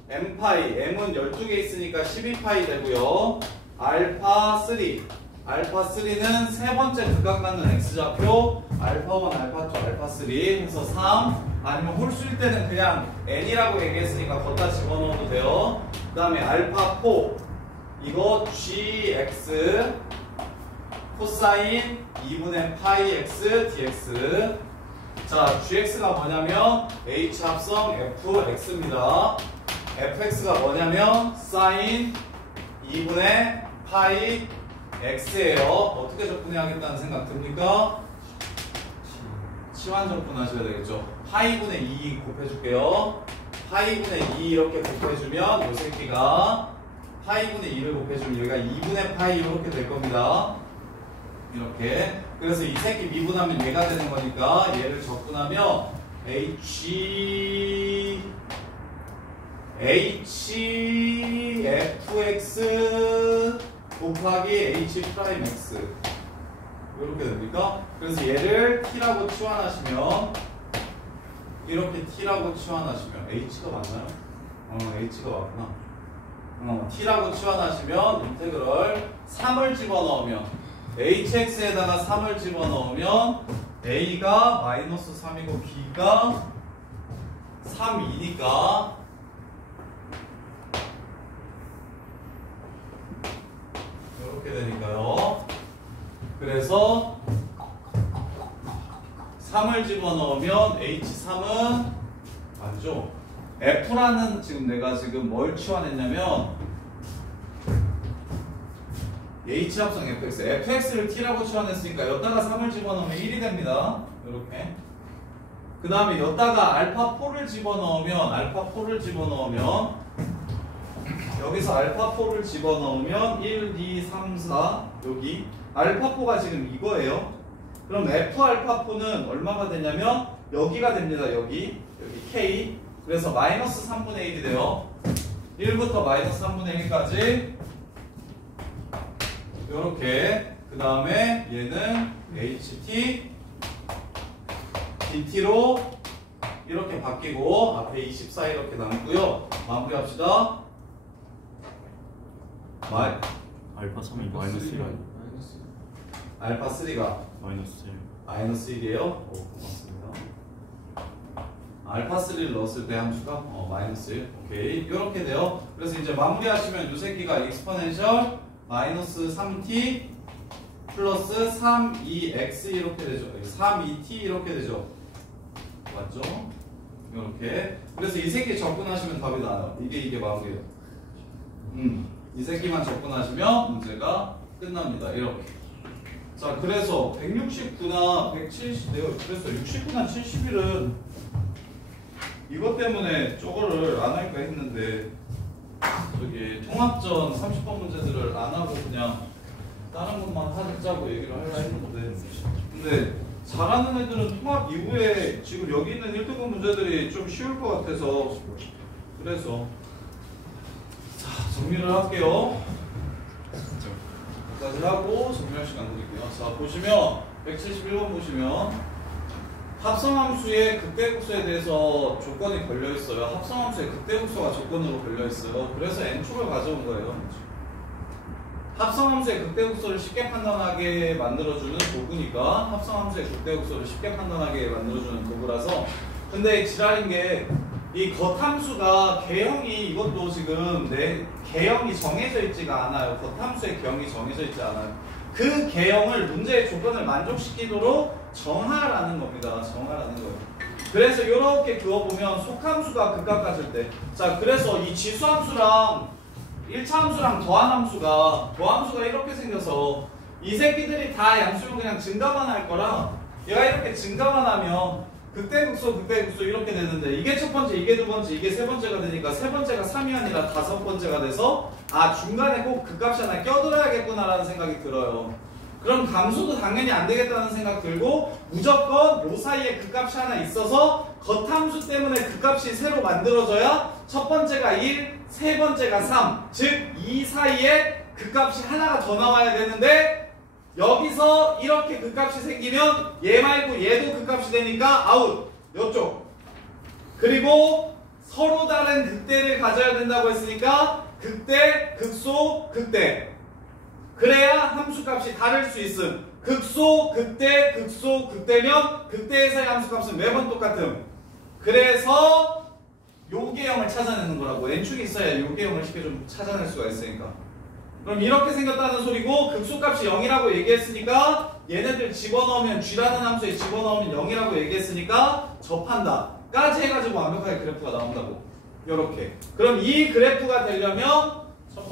m파이, m은 12개 있으니까 12파이 되고요. 알파3. 알파3는 세 번째 극각 갖는 x좌표 알파1, 알파2, 알파3 해서 3 아니면 홀수일 때는 그냥 n이라고 얘기했으니까 걷다 집어넣어도 돼요. 그 다음에 알파4 이거 gx 코사인 2분의 파이 x dx. 자, gx가 뭐냐면 h 합성 fx입니다. fx가 뭐냐면 사인 2분의 파이 x예요. 어떻게 접근해야겠다는 생각 듭니까? 치환 접근하셔야 되겠죠. 파이분의 2 곱해줄게요. 파이분의 2 이렇게 곱해주면 이 새끼가 파이분의 2를 곱해주면 여기가 2분의 파이 이렇게 될 겁니다. 이렇게. 그래서 이 새끼 미분하면 얘가 되는 거니까 얘를 접근하면 hfx 곱하기 h'x 이렇게 됩니까? 그래서 얘를 t라고 치환하시면 이렇게 t라고 치환하시면 h가 맞나요? h가 맞구나. t라고 치환하시면 인테그럴 3을 집어넣으면 hx에다가 3을 집어넣으면 a가 마이너스 3이고 b가 3이니까 이렇게 되니까요. 그래서 3을 집어넣으면 h3은 아니죠. f라는 지금 내가 지금 뭘 치환했냐면 h 합성 fx, fx를 t라고 치환했으니까 여기다가 3을 집어넣으면 1이 됩니다. 이렇게. 그 다음에 여기다가 알파4를 집어넣으면 여기서 알파4를 집어넣으면 1, 2, 3, 4 여기 알파4가 지금 이거예요. 그럼 f 알파4는 얼마가 되냐면 여기가 됩니다. 여기 k. 그래서 마이너스 3분의 1이 돼요. 1부터 마이너스 3분의 1까지 요렇게. 그 다음에 얘는 ht dt로 이렇게 바뀌고 앞에 24 이렇게 남고요. 마무리합시다. 알파 3이 마이너스 1 아니야? 알파 3가 마이너스 1. 마이너스 1이에요? 오, 고맙습니다. 알파 3를 넣었을 때 함수가 마이너스 1. 오케이. 이렇게 돼요. 그래서 이제 마무리하시면 이 새끼가 익스포넨셜 마이너스 3t 플러스 3ex 이렇게 되죠. 3et 이렇게 되죠. 맞죠? 이렇게. 그래서 이 새끼 접근하시면 답이 나와요. 이게 마무리예요. 이 새끼만 접근하시면 문제가 끝납니다. 이렇게. 자, 그래서 169나 170, 내가 그래서 69나 71은 이것 때문에 저거를 안 할까 했는데 저기 통합전 30번 문제들을 안 하고 그냥 다른 것만 하자고 얘기를 하려 했는데 근데 잘하는 애들은 통합 이후에 지금 여기 있는 1등급 문제들이 좀 쉬울 것 같아서 그래서 자, 정리를 할게요. 여기까지 하고 정리할 시간 드릴게요. 자, 보시면 171번 보시면 합성함수의 극대국소에 대해서 조건이 걸려있어요. 합성함수의 극대국소가 조건으로 걸려있어요. 그래서 n축을 가져온 거예요. 합성함수의 극대국소를 쉽게 판단하게 만들어주는 도구니까 합성함수의 극대국소를 쉽게 판단하게 만들어주는 도구라서 근데 지랄인 게 이 겉함수가 개형이 이것도 지금 내 개형이 정해져 있지가 않아요. 겉함수의 개형이 정해져 있지 않아요. 그 개형을 문제의 조건을 만족시키도록 정하라는 겁니다. 정하라는 거예요. 그래서 이렇게 그어보면 속함수가 극각 가질 때 자 그래서 이 지수함수랑 1차 함수랑 더함수가 이렇게 생겨서 이 새끼들이 다 양수면 그냥 증가만 할 거라 얘가 이렇게 증가만 하면 극대국소 이렇게 되는데 이게 첫 번째, 이게 두 번째, 이게 세 번째가 되니까 세 번째가 3이 아니라 다섯 번째가 돼서 아 중간에 꼭 극값이 하나 껴들어야겠구나라는 생각이 들어요. 그럼 감소도 당연히 안 되겠다는 생각 들고 무조건 요 사이에 극값이 하나 있어서 겉함수 때문에 극값이 새로 만들어져야 첫 번째가 1, 세 번째가 3, 즉 이 사이에 극값이 하나가 더 나와야 되는데 여기서 이렇게 극값이 생기면 얘 말고 얘도 극값이 되니까 아웃! 요쪽! 그리고 서로 다른 극대를 가져야 된다고 했으니까 극대, 극소, 극대. 그래야 함수값이 다를 수 있음. 극소, 극대, 극소, 극대면 극대에서의 함수값은 매번 똑같음. 그래서 요계형을 찾아내는 거라고. n축이 있어야 요계형을 쉽게 좀 찾아낼 수가 있으니까. 그럼 이렇게 생겼다는 소리고 극소값이 0이라고 얘기했으니까 얘네들 집어넣으면 g라는 함수에 집어넣으면 0이라고 얘기했으니까 접한다 까지 해가지고 완벽하게 그래프가 나온다고. 요렇게. 그럼 이 그래프가 되려면 첫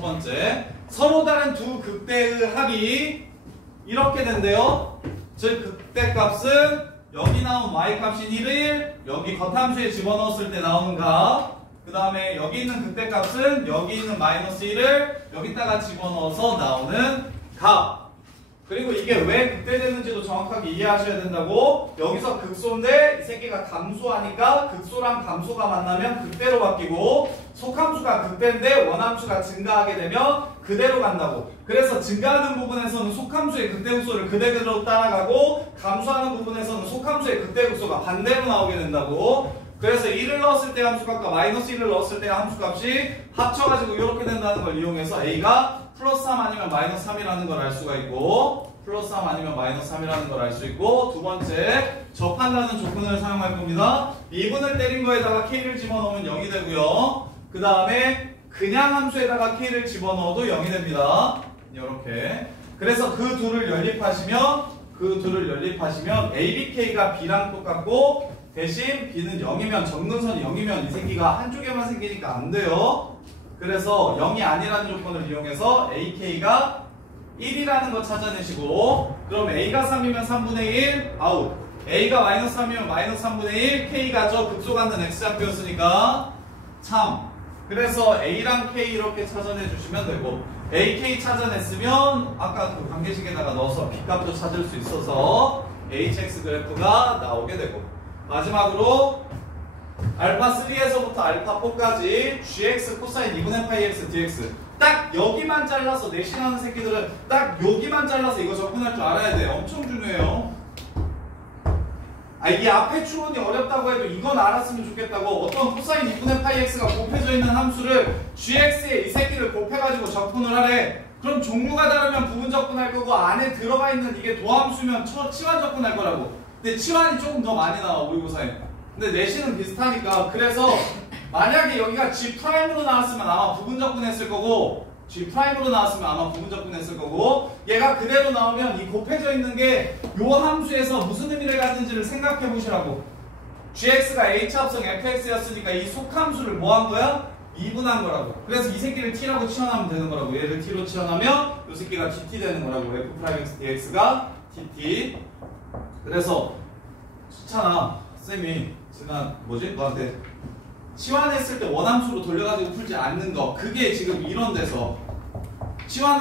번째 서로 다른 두 극대의 합이 이렇게 된대요. 즉 극대값은 여기 나온 y값인 1을 여기 겉함수에 집어넣었을 때 나오는 값, 그 다음에 여기 있는 극대값은 여기 있는 마이너스 1을 여기다가 집어넣어서 나오는 값. 그리고 이게 왜 극대되는지도 정확하게 이해하셔야 된다고. 여기서 극소인데 이 새끼가 감소하니까 극소랑 감소가 만나면 극대로 바뀌고, 속함수가 극대인데 원함수가 증가하게 되면 그대로 간다고. 그래서 증가하는 부분에서는 속함수의 극대극소를 그대로 따라가고, 감소하는 부분에서는 속함수의 극대극소가 반대로 나오게 된다고. 그래서 1을 넣었을 때 함수값과 마이너스 1을 넣었을 때 함수값이 합쳐가지고 이렇게 된다는 걸 이용해서 A가 플러스 3 아니면 마이너스 3이라는 걸 알 수가 있고, 플러스 3 아니면 마이너스 3이라는 걸 알 수 있고, 두 번째 접한다는 조건을 사용할 겁니다. 미분을 때린 거에다가 K를 집어넣으면 0이 되고요. 그 다음에 그냥 함수에다가 K를 집어넣어도 0이 됩니다. 이렇게. 그래서 그 둘을 연립하시면 ABK가 B랑 똑같고, 대신 B는 0이면, 정근선이 0이면 이 새끼가 한쪽에만 생기니까 안 돼요. 그래서 0이 아니라는 조건을 이용해서 AK가 1이라는 거 찾아내시고, 그럼 A가 3이면 3분의 1 아웃, A가 마이너스 3이면 마이너스 3분의 1, K가 저 극소 갖는 X좌표였으니까 참. 그래서 A랑 K 이렇게 찾아내 주시면 되고, AK 찾아냈으면 아까 그 관계식에다가 넣어서 B값도 찾을 수 있어서 HX 그래프가 나오게 되고, 마지막으로 알파 3에서부터 알파 4까지 gx 코사인 2분의 파이 x dx 딱 여기만 잘라서 내신하는 새끼들은 딱 여기만 잘라서 이거 접근할 줄 알아야 돼요. 엄청 중요해요. 이 앞에 추론이 어렵다고 해도 이건 알았으면 좋겠다고. 어떤 코사인 2분의 파이 x가 곱해져 있는 함수를 gx에 이 새끼를 곱해가지고 접근을 하래. 그럼 종류가 다르면 부분 접근할 거고, 안에 들어가 있는 이게 도함수면 치환 접근할 거라고. 근데 치환이 조금 더 많이 나와 모의고사에. 근데 내신은 비슷하니까. 그래서 만약에 여기가 G'으로 나왔으면 아마 부분 접근했을 거고, G'으로 나왔으면 아마 부분 접근했을 거고, 얘가 그대로 나오면 이 곱해져 있는 게 요 함수에서 무슨 의미를 갖는지를 생각해 보시라고. gx가 h합성 fx였으니까 이 속함수를 뭐 한 거야? 미분한 거라고. 그래서 이 새끼를 t라고 치환하면 되는 거라고. 얘를 t로 치환하면 요 새끼가 dt 되는 거라고. f'x dx가 dt. 그래서 좋잖아. 쌤이 지난 너한테 치환했을 때 원함수로 돌려가지고 풀지 않는 거, 그게 지금 이런 데서 치환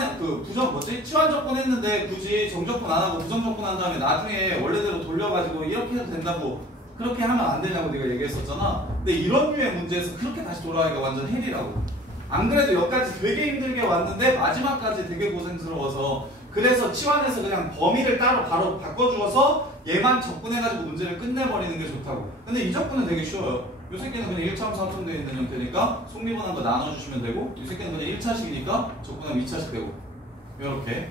치환 접근했는데 굳이 정접근 안 하고 부정 접근한 다음에 나중에 원래대로 돌려가지고 이렇게 해도 된다고, 그렇게 하면 안 되냐고 네가 얘기했었잖아. 근데 이런 류의 문제에서 그렇게 다시 돌아가기가 완전 헬이라고. 안 그래도 여기까지 되게 힘들게 왔는데 마지막까지 되게 고생스러워서, 그래서 치환해서 그냥 범위를 따로 바로 바꿔주어서 얘만 접근해가지고 문제를 끝내버리는 게 좋다고. 근데 이 접근은 되게 쉬워요. 이 새끼는 그냥 1차함수 합성되어 있는 형태니까 속미분한 거 나눠주시면 되고, 이 새끼는 그냥 1차식이니까 접근하면 2차식 되고, 이렇게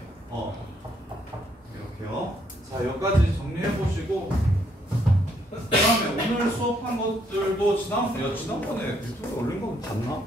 이렇게요. 자, 여기까지 정리해보시고, 그 다음에 오늘 수업한 것들도 지난번에 유튜브에 올린 거 봤나?